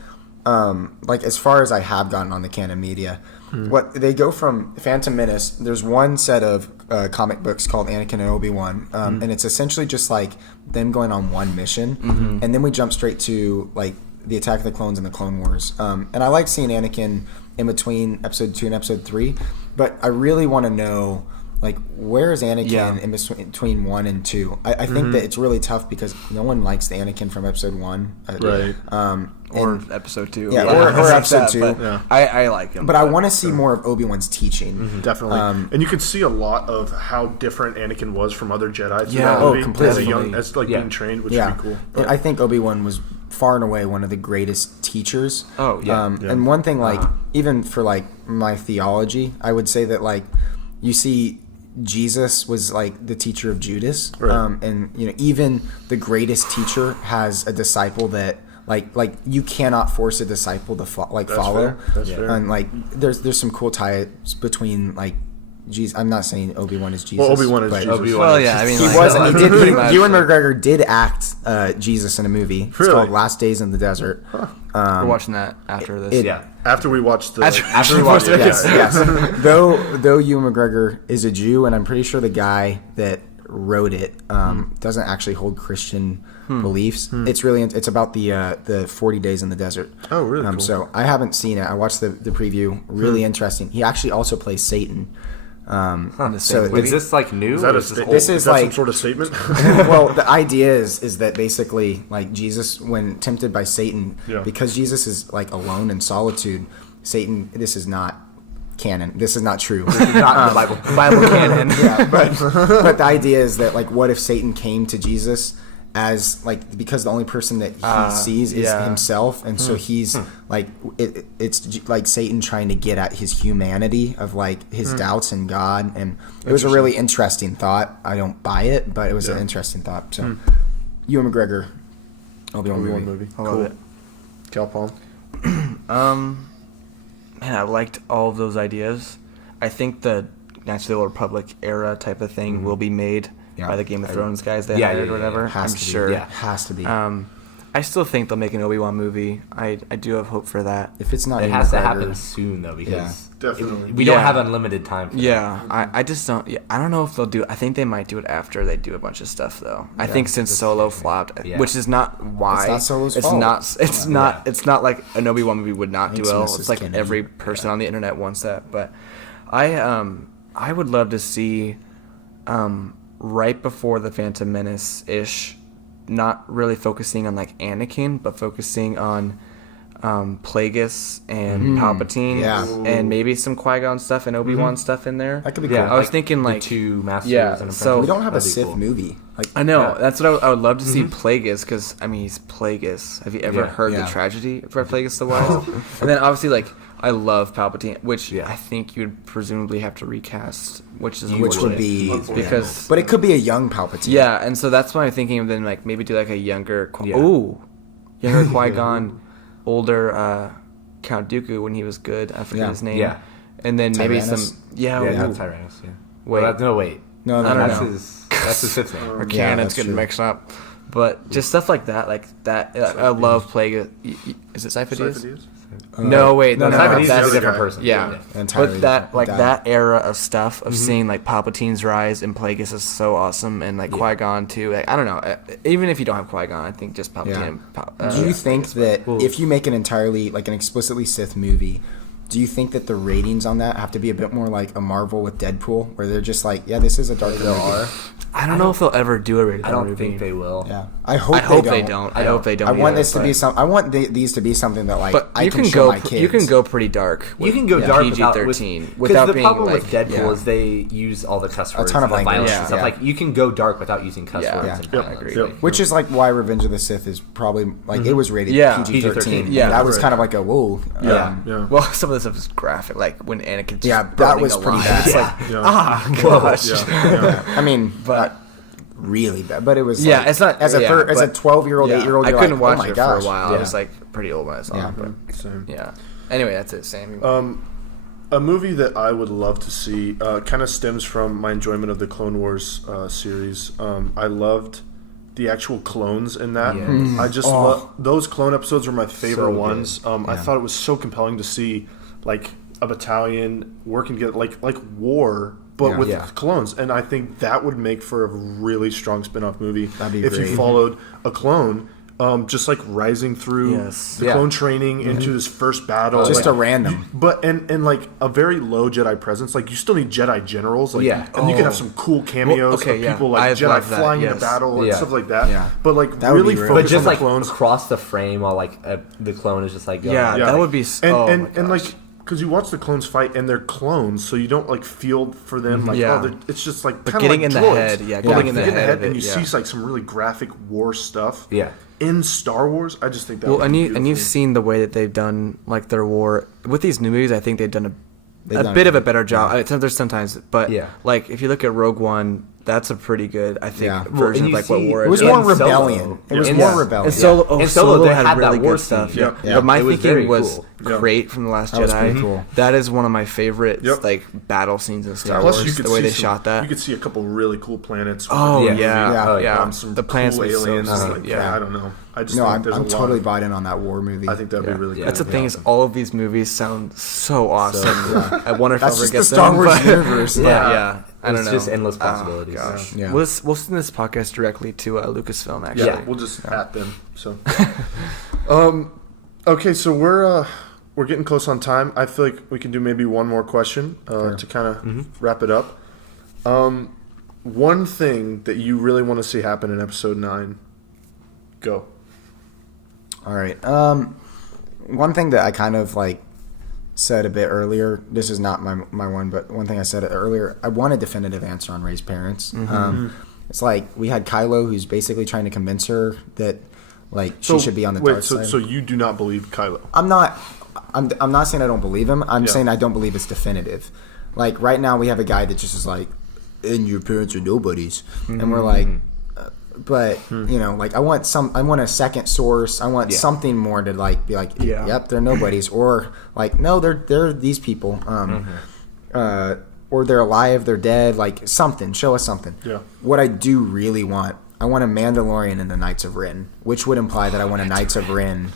like as far as I have gotten on the canon media, what they go from Phantom Menace. There's one set of comic books called Anakin and Obi-Wan, and it's essentially just like them going on one mission, and then we jump straight to like the Attack of the Clones and the Clone Wars. And I like seeing Anakin in between Episode 2 and Episode 3, but I really want to know. Like, where is Anakin in between 1 and 2? I think that it's really tough because no one likes the Anakin from Episode 1. Right. Or episode 2. Yeah, or episode 2. But Yeah. I like him. But I want to see more of Obi-Wan's teaching. Definitely. And you could see a lot of how different Anakin was from other Jedi through Yeah. that Oh, movie. completely. As being trained, which Yeah. would be cool. And I think Obi-Wan was far and away one of the greatest teachers. Oh, yeah. And one thing, like, even for, like, my theology, I would say that, like, you see Jesus was, like, the teacher of Judas. Right. And, even the greatest teacher has a disciple that like you cannot force a disciple to follow. That's fair. And like there's some cool ties between like Jesus. I'm not saying Obi-Wan is Jesus. Well, Obi-Wan is but Jesus. Well, yeah, I mean, He like, was. And he did. pretty much, Ewan like, McGregor did act Jesus in a movie. It's Really? called Last Days in the Desert. we're watching that after this. Yeah. After we watched the After we watched it. Yes, yes. Though Ewan McGregor is a Jew, and I'm pretty sure the guy that wrote it doesn't actually hold Christian beliefs. It's about the 40 days in the desert. Oh, really? Cool. So I haven't seen it. I watched the preview. Really interesting. He actually also plays Satan. So Is this like new? Is that or a is this sta- old? This is that some like- sort of statement? well, the idea is that basically like Jesus, when tempted by Satan, Yeah. because Jesus is like alone in solitude, Satan. This is not canon. This is not true. not the Bible. Bible canon. Yeah, but the idea is that like, what if Satan came to Jesus as like, because the only person that he sees is yeah. himself, and so he's like it's like Satan trying to get at his humanity of like his doubts in God, and it was a really interesting thought. I don't buy it, but it was an interesting thought. So Ewan McGregor, Obi-Wan movie. I love it. Cal Palm. Man, I liked all of those ideas. I think the Knights of the Old Republic era type of thing will be made Yeah. by the Game of Thrones guys they Yeah, hired yeah, or yeah, whatever. Has I'm to be. sure. Yeah. Has to be. I still think they'll make an Obi-Wan movie. I do have hope for that. If it's not It Ewan has to McGregor, happen soon though, because Yeah. Definitely. we don't Yeah. have unlimited time. For Yeah, I just don't. Yeah, I don't know if they'll do. I think they might do it after they do a bunch of stuff, though. I think since Solo flopped, Yeah. which is not why. It's not Solo's It's fault. not. It's Yeah. not. It's not like an Obi-Wan movie would not do Thanks, well. Mrs. It's like Kennedy. every person on the internet wants that. But I would love to see, right before the Phantom Menace ish, not really focusing on like Anakin, but focusing on Plagueis and Palpatine, yeah. and maybe some Qui-Gon stuff and Obi-Wan stuff in there. that could be Yeah, cool. I was thinking like the two masters. yeah, and so- We don't have a That'd be Sith cool. movie. Like I know Yeah. that's what I would love to see Plagueis, because I mean he's Plagueis. Have you ever Yeah. heard Yeah. the tragedy of Plagueis the Wise? And then obviously like I love Palpatine, which Yeah. I think you'd presumably have to recast, which is which would unfortunate. be because but it could be a young Palpatine. yeah, and so that's why I'm thinking of then like maybe do like a younger Yeah. younger Qui-Gon, older Count Dooku when he was good. I forget Yeah. his name. Yeah. And then maybe Tyrannus? some Yeah, ooh. not Tyrannus. Yeah. Wait. Well, no, wait. No, I don't That's know. that's his fifth name. Our Yeah, canon's that's getting true. mixed up. But just stuff like that, I love Plague. Is it Sifo-Dyas? Sifo-Dyas? No, wait, no, no, no, He's that's a the different guy. person. yeah. Entirely But that different. like Died. that era of stuff of seeing like Palpatine's rise and Plagueis is so awesome, and like Qui-Gon too. Like, I don't know, even if you don't have Qui-Gon, I think just Palpatine. Yeah. And Do you think that if you make an entirely like an explicitly Sith movie, do you think that the ratings on that have to be a bit more like a Marvel with Deadpool, where they're just like, yeah, this is a darker movie? I don't know if they'll ever do a rated I R don't movie. think they will. Yeah, I hope, I hope they don't. don't. I hope they don't. I want either, this to be but- some. I want these to be something that like But I you can can show go. my kids. You can go pretty dark. You can go dark without PG-13 with, without the being problem like with Deadpool yeah. is they use all the cuss words ton of and the language. violence Yeah. and stuff. Yeah. Like you can go dark without using cuss Yeah. words. Yeah. And Yep. I agree. Yep. Which is like why Revenge of the Sith is probably like it was rated Yeah. PG-13. Yeah. that was Right. kind of like a whoa. Yeah. Yeah. Well, some of the stuff is graphic, like when Anakin's Yeah, just that burning was a pretty line. bad. It's Yeah. like Yeah. gosh. Yeah. I mean, But- not really bad, but it was. Yeah, like, it's not as a yeah, as a but- 12-year-old, yeah. 8-year-old. I You're couldn't like, watch oh my it gosh. for a while. I Yeah. was like pretty old when I saw Yeah. it. But Same. yeah. Anyway, that's it, Sam. A movie that I would love to see kind of stems from my enjoyment of the Clone Wars series. I loved the actual clones in that. Yes. I just love those clone episodes were my favorite So good. ones. I thought it was so compelling to see like a battalion working together, like war, but Yeah. with Yeah. clones. And I think that would make for a really strong spin-off movie That'd be if great. you followed a clone. Just like rising through Yes. the Yeah. clone training into his first battle, Just like, a random. but and like a very low Jedi presence. Like you still need Jedi generals. Like, Yeah. and you can have some cool cameos okay, of yeah. people like I Jedi love that, flying into yes. battle and Yeah. stuff like that. Yeah. But like That would really be rare. focus But just on the like clones. across the frame while like the clone is just like going Yeah, Yeah. that would be. and Oh and, my and gosh. like because you watch the clones fight and they're clones, so you don't like feel for them like Yeah. oh it's just like But kind of getting like in the droids. head, yeah, But, getting like, in the you get head of and it, you yeah. see like some really graphic war stuff. Yeah. In Star Wars, I just think that. Well, would and be you've beautiful. seen the way that they've done like their war with these new movies. I think they've done They've a done bit of a good. better job. I mean, there's sometimes, but Yeah. like if you look at Rogue One, That's a pretty good, I think, Yeah. version of like what War It was is. more And Solo. rebellion. It was And more Solo. rebellion. And Solo, And Solo Solo, they had had really that war good stuff. scene. Yep. Yeah. But my It was thinking very was cool. great from The Last That was pretty Jedi. cool. That is one of my favorite Yep. like battle scenes in Star Plus, Wars. you could The way see they some- shot that. You could see a couple really cool planets. Oh Yeah. yeah, Yeah. yeah. Some The planets cool were so aliens. cool. Like, Yeah. I don't know. I just No, think I'm there's a lot. totally buying in on that war movie. I think that'd be really Yeah. cool. That's the thing is, all of these movies sound so awesome. I wonder if That's I'll ever just get the Star them, Wars but- universe. Yeah. I don't It's know. just endless possibilities. Gosh. Yeah. We'll send this podcast directly to Lucasfilm. Actually. Yeah, we'll just at them. So, okay, so we're getting close on time. I feel like we can do maybe one more question to kind of wrap it up. One thing that you really want to see happen in Episode 9. Go. All right. One thing that I kind of like said a bit earlier. This is not my one, but one thing I said earlier. I want a definitive answer on Rey's parents. It's like we had Kylo, who's basically trying to convince her that like she should be on the dark side. So you do not believe Kylo? I'm not saying I don't believe him. I'm Yeah. saying I don't believe it's definitive. Like right now we have a guy that just is like, and your parents are nobodies, and we're like, but you know, like I want a second source. I want something more to like be like, Yeah. yep, they're nobodies, or like no, they're these people, or they're alive, they're dead, like something. Show us something. Yeah. What I do really want, I want a Mandalorian in the Knights of Ren, which would imply that I want a Knights of Ren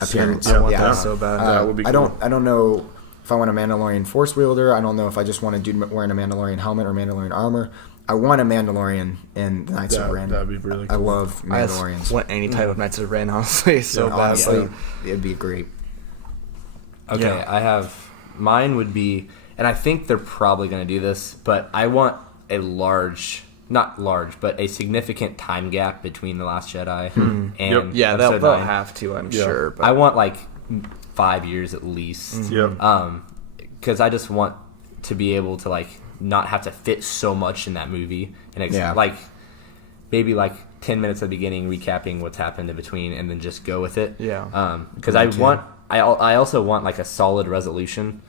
appearance. I want Yeah. that so bad. That would be I cool. don't know if I want a Mandalorian Force wielder. I don't know if I just want a dude wearing a Mandalorian helmet or Mandalorian armor. I want a Mandalorian in the Knights of Ren. That'd be really I cool. love I just Mandalorians. want any type of Knights of Ren, honestly, so bad. Honestly, it'd be great. Okay, Yeah. I have mine would be, and I think they're probably going to do this, but I want a not large, but a significant time gap between The Last Jedi and Yep. Yeah, Episode they'll 9. have to, I'm Yeah. sure. But I want like 5 years at least. Yep. Because I just want to be able to like not have to fit so much in that movie and Yeah. like maybe like 10 minutes at the beginning recapping what's happened in between and then just go with it. Yeah. Because I also want like a solid resolution.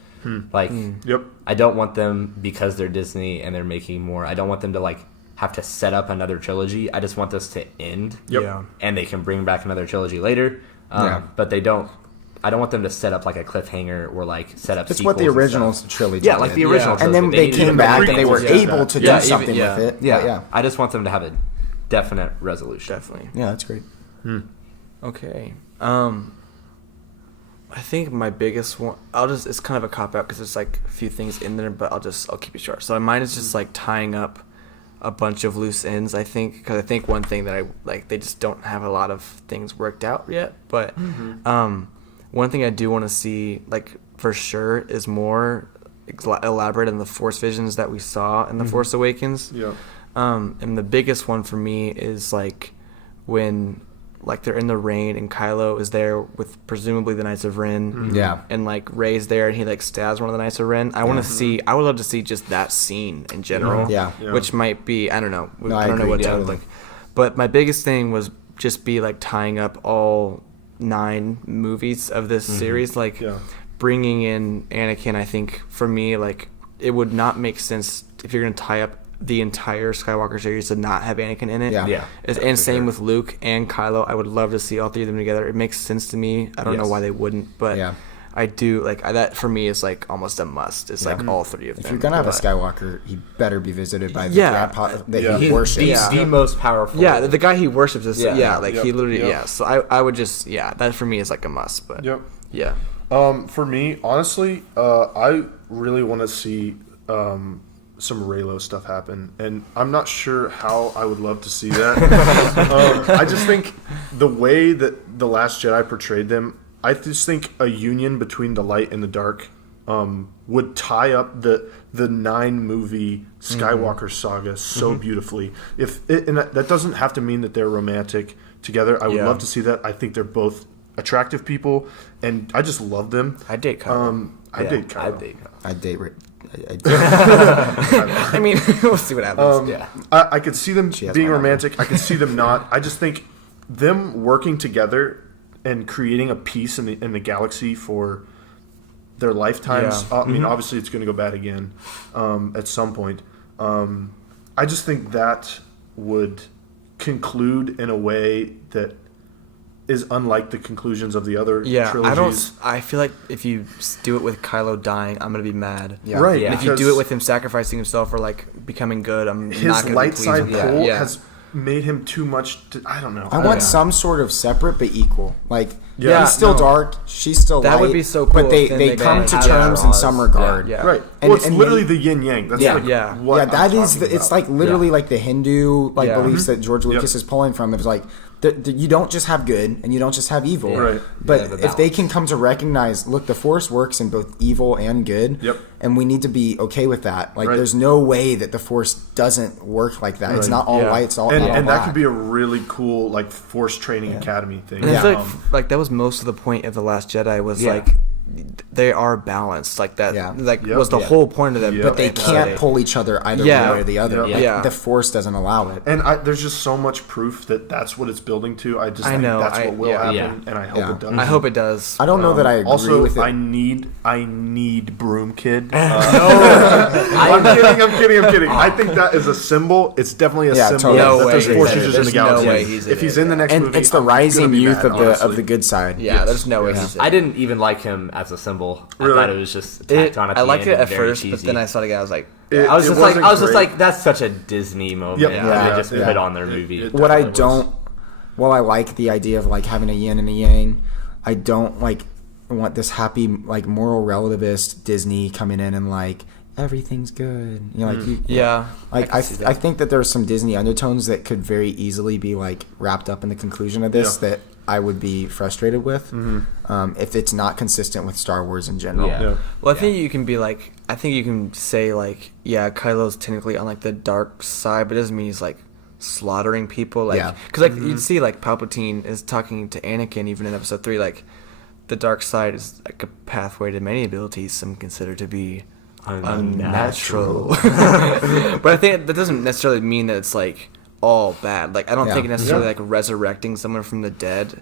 Like Yep. I don't want them, because they're Disney and they're making more, I don't want them to like have to set up another trilogy. I just want this to end. Yep. Yeah. And they can bring back another trilogy later. Yeah. But I don't want them to set up like a cliffhanger or like set up It's what the sequels and original stuff. trilogy Yeah, like did. the original Yeah. And then trilogy. they needed came to back make and they were prequels. able to Yeah, do something even- with it. Yeah. But yeah. I just want them to have a definite resolution. Definitely. Yeah, that's great. Okay. I think my biggest one, it's kind of a cop out because there's like a few things in there, but I'll keep it short. So mine is just like tying up a bunch of loose ends, I think, because I think one thing that I like, they just don't have a lot of things worked out yet. But one thing I do want to see, like for sure, is more elaborate in the Force visions that we saw in the Force Awakens. Yeah. And the biggest one for me is like when like they're in the rain and Kylo is there with presumably the Knights of Ren. Yeah. And like Rey's there and he like stabs one of the Knights of Ren. I would love to see just that scene in general. Yeah. Yeah. Which might be, I don't know. No, I I don't know agree, what to totally. like. But my biggest thing was just be like tying up all 9 movies of this series, like Yeah. bringing in Anakin. I think for me, like it would not make sense if you're going to tie up the entire Skywalker series to not have Anakin in it. Yeah. Yeah. And same with Luke and Kylo. I would love to see all 3 of them together. It makes sense to me. I don't know Yes. why they wouldn't, but Yeah. I do like that. For me is like almost a must. It's like all 3 of them. If you're gonna have a But- Skywalker, he better be visited by the Yeah. grandpa that Yeah. he He's worships. the most powerful. Yeah, the guy he worships is Yeah. like Yep. he literally Yep. So I would just that for me is like a must. But Yep. yeah. For me, honestly, I really want to see some Reylo stuff happen, and I'm not sure how I would love to see that. I just think the way that The Last Jedi portrayed them, I just think a union between the light and the dark would tie up the 9-movie Skywalker saga so beautifully. And that doesn't have to mean that they're romantic together. I would Yeah. love to see that. I think they're both attractive people, and I just love them. I date Kylo. I date Kylo. I think. I date Rick. I mean, we'll see what happens. Yeah. I could see them has being my number. romantic. I could see them not. I just think them working together and creating a peace in the galaxy for their lifetimes. Yeah. I mean, obviously, it's going to go bad again at some point. I just think that would conclude in a way that is unlike the conclusions of the other trilogies. I feel like if you do it with Kylo dying, I'm gonna be mad. Yeah. Right. And if you do it with him sacrificing himself or like becoming good, I'm not his gonna be light pleased side with that. pull Yeah. has made him too much. I don't know. I want some sort of separate but equal. Like Yeah, he's still no. dark, she's still That light. would be so cool But they if then they come to had terms in laws. some regard. Yeah. Right. And- Well, it's and literally they- the yin yang. That's Yeah. like Yeah. what Yeah, I'm that is. talking It's about. like literally like the Hindu Yeah. beliefs that George Yep. Lucas is pulling from. It's like you don't just have good and you don't just have evil. Right. But You have a if they balance. can come to recognize, look, the Force works in both evil and good. Yep. And we need to be okay with that. Like, Right. there's no way that the Force doesn't work like that. It's Right. not all Yeah. white. It's all And, not all and that black. could be a really cool like Force Training Academy thing. And I Yeah. feel like that was most of the point of The Last Jedi was Yeah. like they are balanced. Like that Yeah. like Yep. was the Yeah. whole point of them. Yep. But they episode can't 8. pull each other either Yeah. way or the other. Yeah. Like, Yeah. the Force doesn't allow it. And there's just so much proof that that's what it's building to. I just I think know, that's what will yeah. happen, Yeah. and I hope Yeah. it does. I hope it does. I don't know that I agree Also, with it. I need Broom Kid. I'm kidding. I think that is a symbol. It's definitely a Yeah, symbol totally. No that way there's he's Force in it. users in the There's no galaxy. way he's in if he's it. in the next and movie, it's the I'm gonna rising be youth mad, of honestly. the good side. Yeah, there's no way he's in I it. didn't even like him as a symbol. Really? I thought it was just tacked on at the I liked end it and at very first, but cheesy. then I saw it again. I was like, I was It just wasn't great. like, that's such a Disney moment. Yep. that Yeah. they just Yeah. put on their movie. It What I definitely was. don't, while I like the idea of like having a yin and a yang, I don't like want this happy like moral relativist Disney coming in and like everything's good. You know, like you, yeah. like can see that. I think that there's some Disney undertones that could very easily be like wrapped up in the conclusion of this Yeah. that I would be frustrated with if it's not consistent with Star Wars in general. Yeah. Yeah. Well, I think you can be like, I think you can say like, yeah, Kylo's technically on like the dark side, but it doesn't mean he's like slaughtering people. Like, Yeah. because like you'd see like Palpatine is talking to Anakin even in Episode 3. Like, the dark side is like a pathway to many abilities some consider to be unnatural. But I think that doesn't necessarily mean that it's like all bad. Like, I don't Yeah. think necessarily Yeah. like resurrecting someone from the dead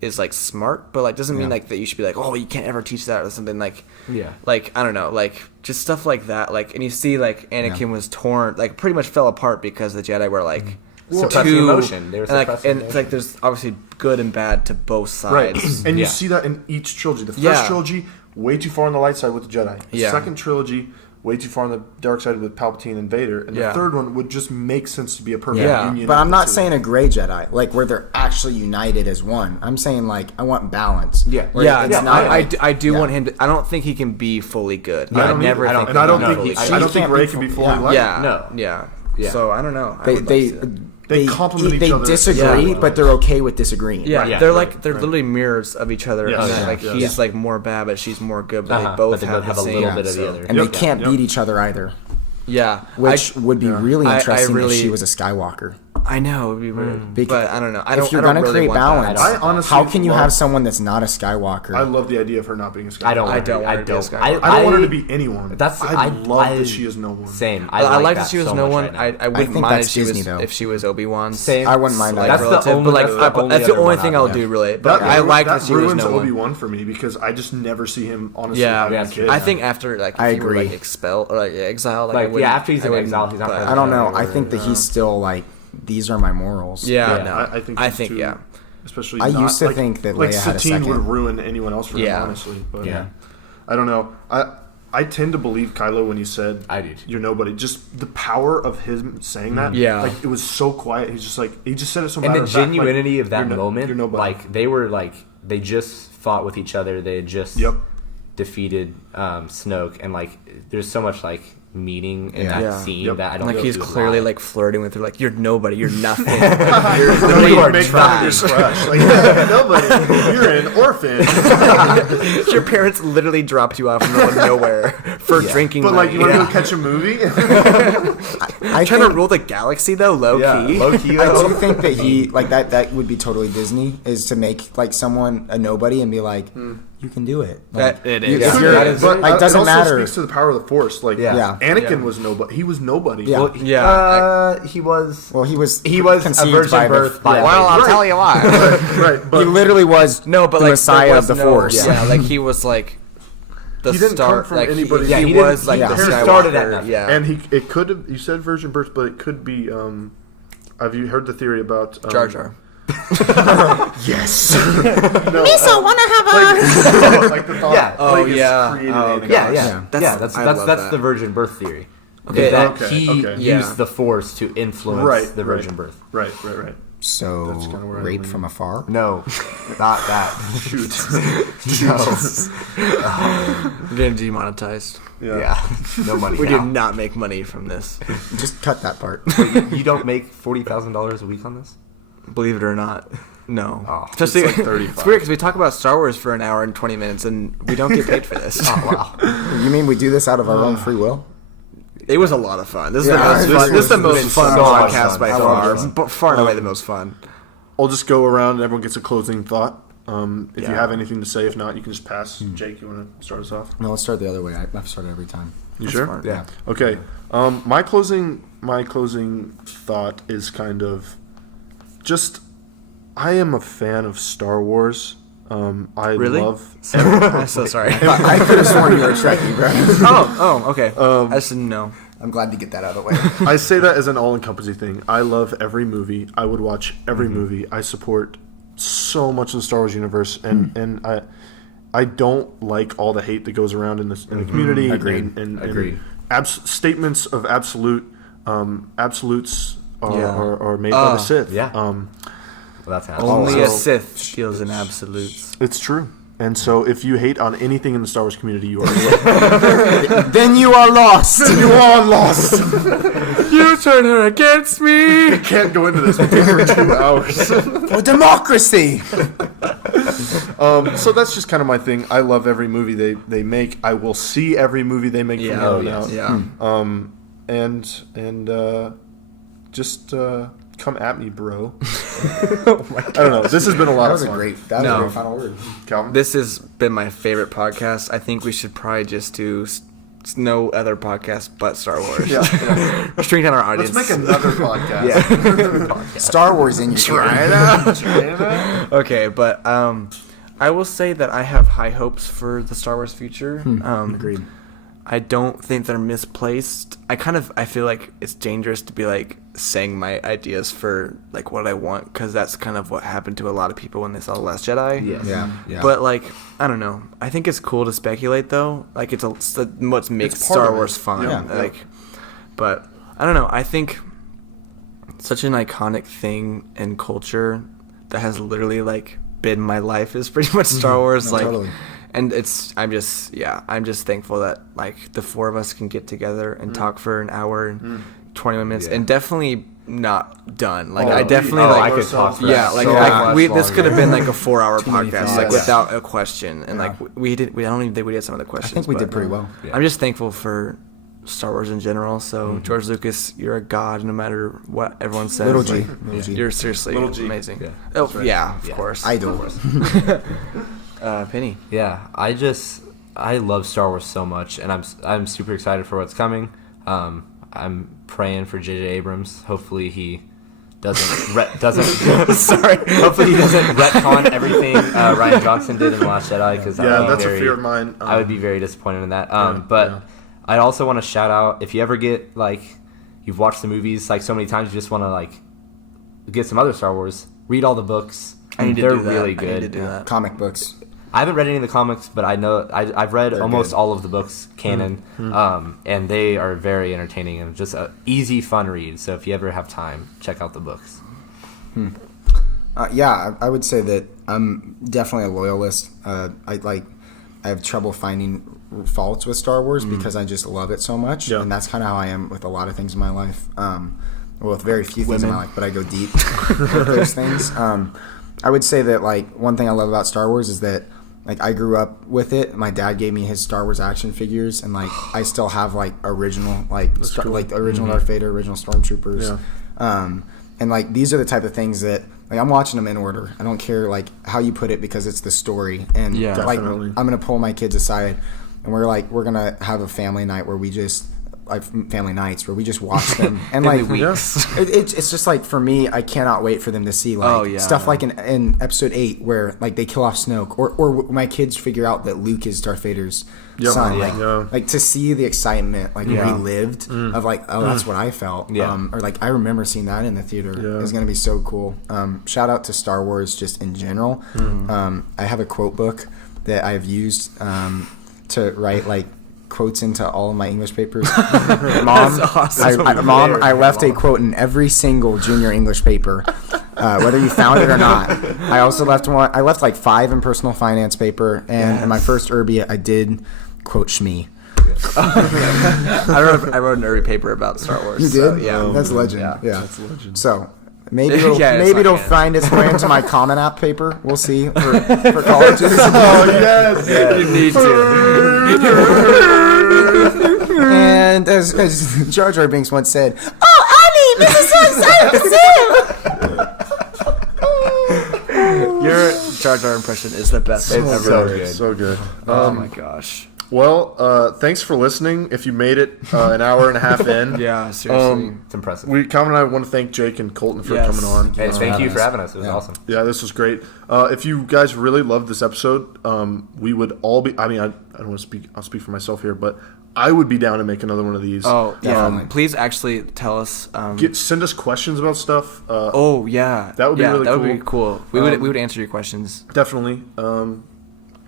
is like smart, but like doesn't mean Yeah. like that you should be like, oh, you can't ever teach that or something. Like, Yeah. like I don't know, like just stuff like that. Like, and you see like Anakin was torn, like pretty much fell apart because the Jedi were like Suppressing emotion. They were and, like, suppressing and it's like there's obviously good and bad to both Right. sides. And you Yeah. see that in each trilogy. The first Yeah. trilogy, way too far on the light side with the Jedi. The Yeah. second trilogy, way too far on the dark side with Palpatine and Vader. And Yeah. the third one would just make sense to be a perfect Yeah. union. But of I'm the not two. saying a gray Jedi, like where they're actually united as one. I'm saying like I want balance. Yeah. Where Yeah, it's no, not I like- do yeah. want him to. I don't think he can be fully good. I I don't never either. think. And I don't he think can be he, fully I don't She think can't Rey be can be full- fully yeah. light. Yeah, No. yeah, Yeah. So I don't know. I They would like they to see that. They complement each they other. disagree, Yeah. but they're okay with disagreeing. Yeah, Yeah, they're right, like they're literally mirrors of each other. Yes. And then, Yeah. like Yeah. he's like more bad, but she's more good. But Uh-huh. they both But they have, both have the a same. little bit of the so- other. And Yep. they can't Yep. beat each other either. Yeah, Which would be really I interesting really- if she was a Skywalker. I know, it'd be weird, but I don't know. I don't. If you're I don't gonna really create want balance, that. I honestly how can you love- have someone that's not a Skywalker? I love the idea of her not being a Skywalker. I don't. I don't want her to be a don't. Skywalker. I don't want her to be anyone. That's. I love I- that she is no one. Same. I like that she was so no much one. right now. I wouldn't think mind that's if she Disney, was though. if she was Obi-Wan's. Same. I wouldn't mind Like that. That's the relative, only- but like that's the only that's the other only one thing I I'll like. do really. But That, I like that that she was ruins no one. Obi-Wan for me because I just never see him honestly Yeah, having a that's kid. I think after like if I he were like agree. expelled or like exiled, Like, I wouldn't- yeah, after he's I in wouldn't, exile, he's not but- gonna- I don't know. I Yeah. think that he's still like these are my morals. Yeah, Yeah. no, I think, yeah. Especially I not, used to like, think that like Leia had a Satine would second. ruin anyone else for him, Yeah. honestly. But Yeah. I don't know. I tend to believe Kylo when he said, I do. "You're nobody." Just the power of him saying that. Yeah. like it was so quiet. He's just like he just said it so. And the matter of fact, like, genuinity of that you're moment, you're nobody. like they were like they just fought with each other. They had just Yep. defeated Snoke, and like there's so much like meaning in Yeah. that Yeah. scene Yep. that I don't Like know he's if it was clearly live. like flirting with her, like you're nobody, you're nothing. You're literally like, make fun of trash. your crush. Like nobody. You're an orphan. Your parents literally dropped you off in the middle of nowhere for drinking. But like, money. you want to go catch a movie? I trying to think, rule the galaxy though, low key. low key. I do think that he like that would be totally Disney is to make like someone a nobody and be like, you can do it. Like, That it you- is. if Yeah. you're- That is- but like it doesn't also matter. speaks to the power of the Force. Like, Yeah. Anakin Yeah. was nobody. He was nobody. Yeah. Well, Yeah. he was. Well, he was He was a conceived virgin by birth by. Well, I'll Right. tell you why. right. But he literally was No, but the like Messiah there of was the no- Force. Yeah, like he was like the he didn't start. come from Like anybody. he he was didn't- like he the started at Skywalker. nothing. Yeah, And it could have. You said virgin birth, but it could be. Have you heard the theory about Jar Jar. Yes. Misa, wanna have a... like the thought. Yeah. Oh, Plagueis yeah. created Oh, Anakin. okay. Yeah. That's- I love That's that. the virgin birth theory. Okay, that okay, he okay. Yeah. used the Force to influence Right, the virgin right. birth. Right. So That's kinda where I rape lean. from afar. No, not that. Shoot. We're getting demonetized. Yeah, no money. We now. do not make money from this. Just cut that part. You don't make $40,000 a week on this? Believe it or not. No. Oh, Especially, it's like 35. it's weird because we talk about Star Wars for an hour and 20 minutes and we don't get paid for this. Oh wow. You mean we do this out of our own free will? It was a lot of fun. This is Yeah, the most this fun. This is the was most fun so much podcast fun. by I far. love this. But far and away the most fun. I'll just go around and everyone gets a closing thought. If you Yeah. have anything to say, if not, you can just pass. Jake, you want to start us off? No, let's start the other way. I've started every time. You sure? fine. Yeah. Okay. My closing thought is kind of just. I am a fan of Star Wars. I Really? love. I'm so sorry. I could have sworn you were a Trekkie, bro. Okay. I just didn't know. I'm glad to get that out of the way. I say that as an all-encompassing thing. I love every movie. I would watch every movie. I support so much of the Star Wars universe, and I don't like all the hate that goes around in the community. Agreed. And Agreed. Statements of absolutes Yeah. are made by the Sith. Yeah. Well, that's how Only a so- Sith deals in absolutes. It's true. And so, if you hate on anything in the Star Wars community, you are Then you are lost. you are lost. You turn her against me. I can't go into this for 2 hours. For democracy. So that's just kind of my thing. I love every movie they make. I will see every movie they make from here on out. Yeah. And just come at me, bro. I don't know. This has been a lot That of was a fun. great final word. Calvin? This has been my favorite podcast. I think we should probably just do no other podcast but Star Wars. Yeah. String down our Let's audience. make another podcast. Star Wars in your ear. Okay, but I will say that I have high hopes for the Star Wars future. Agreed. I don't think they're misplaced. I feel like it's dangerous to be like saying my ideas for like what I want, because that's kind of what happened to a lot of people when they saw The Last Jedi. Yes. Yeah. But like, I don't know. I think it's cool to speculate though. Like it's what makes It's part Star of it. Wars fun. Yeah. Like, but I don't know. I think such an iconic thing in culture that has literally like been my life is pretty much Star Wars. No, like, totally. and I'm just thankful that like the four of us can get together and talk for an hour and 21 minutes, Yeah. and definitely not done. Like Oh, I definitely I like could talk for yeah, like so I, we much this could have been longer. like a 4-hour many podcast, things. like Yeah. without a question, and like we I don't even think we did some of the I questions. think we but did pretty well. Yeah. I'm just thankful for Star Wars in general. So George Lucas, you're a god, no matter what everyone says. Little G. Like, Little G. You're seriously Little G. amazing. Yeah. Oh yeah, of Yeah. course. Idol. Penny. Yeah, I love Star Wars so much, and I'm super excited for what's coming. I'm praying for J.J. Abrams. Hopefully he doesn't sorry. Hopefully he doesn't retcon everything Ryan Johnson did in The Last Jedi, because Yeah, that's a fear of mine. I would be very disappointed in that. yeah. But I also want to shout out, if you ever get like you've watched the movies like so many times, you just want to like get some other Star Wars. Read all the books. I need to They're do that. really I good. need to do that. Comic books. I haven't read any of the comics, but I know I've read They're almost good. all of the books canon, and they are very entertaining and just an easy, fun read. So if you ever have time, check out the books. I would say that I'm definitely a loyalist. I have trouble finding faults with Star Wars because I just love it so much, Yeah. and that's kind of how I am with a lot of things in my life. Well, with very few things in my life, but I go deep with those things. I would say that like one thing I love about Star Wars is that like I grew up with it. My dad gave me his Star Wars action figures, and like I still have like original like like the original Darth Vader, original Stormtroopers. Yeah. And like these are the type of things that like I'm watching them in order. I don't care like how you put it because it's the story. And Yeah. like Definitely. I'm gonna pull my kids aside, and we're gonna have a family night where we just like family nights where we just watch them and In the like weeks. it's just like for me, I cannot wait for them to see like stuff like in episode 8 where like they kill off Snoke or my kids figure out that Luke is Darth Vader's son. Like to see the excitement like relived of like that's what I felt. Or like I remember seeing that in the theater. It's gonna be so cool. Shout out to Star Wars just in general. I have a quote book that I've used to write like quotes into all of my English papers. Mom, awesome. I left a quote in every single junior English paper, whether you found it or not. I also left one. I left like 5 in personal finance paper, and in my first Irby, I did quote Shmi. I wrote an early paper about Star Wars. You did? So, yeah. That's legend. Yeah. That's legend. So maybe it'll find its way into my Common App paper. We'll see for colleges. You need to. And as Jar Jar Binks once said, "Oh, Annie, this is so exciting to see." Your Jar Jar impression is the best I've ever heard. So good. Oh my gosh. Well, thanks for listening. If you made it an hour and a half in, Yeah, seriously. It's impressive. Calvin and I want to thank Jake and Colton for coming on. Hey, thank you for having us. It was awesome. Yeah, this was great. If you guys really loved this episode, we would all be. I mean, I don't want to speak. I'll speak for myself here, but I would be down to make another one of these. Oh, yeah. Please actually tell us. Send us questions about stuff. That would be really cool. That would be cool. We would answer your questions. Definitely.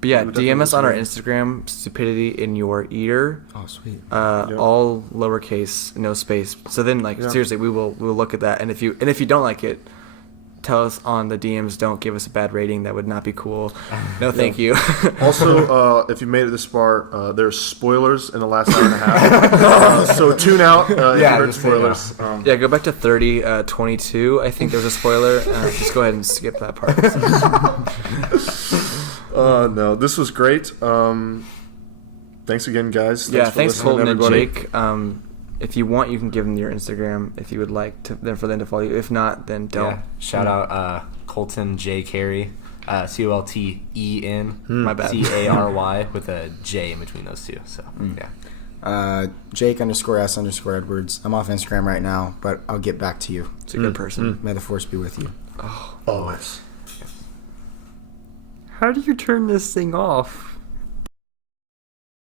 But yeah, DM us on our Instagram, Stupidity In Your Ear. Oh, sweet. All lowercase, no space. So then, seriously, we'll look at that. And if you don't like it, tell us on the DMs. Don't give us a bad rating. That would not be cool. No, thank you. Also, if you made it this far, there's spoilers in the last hour and a half. So tune out if you heard spoilers. Yeah, go back to 30:22. I think there's a spoiler. Just go ahead and skip that part. No, this was great. Thanks again, guys. Thanks for listening, Colten and everybody. Jake. If you want, you can give them your Instagram if you would like for them to follow you. If not, then don't. Yeah. Shout out Colten J Cary, COLTEN. My bad. CARY with a J in between those two. So Jake_S_Edwards. I'm off Instagram right now, but I'll get back to you. It's a good person. May the force be with you. Always. How do you turn this thing off?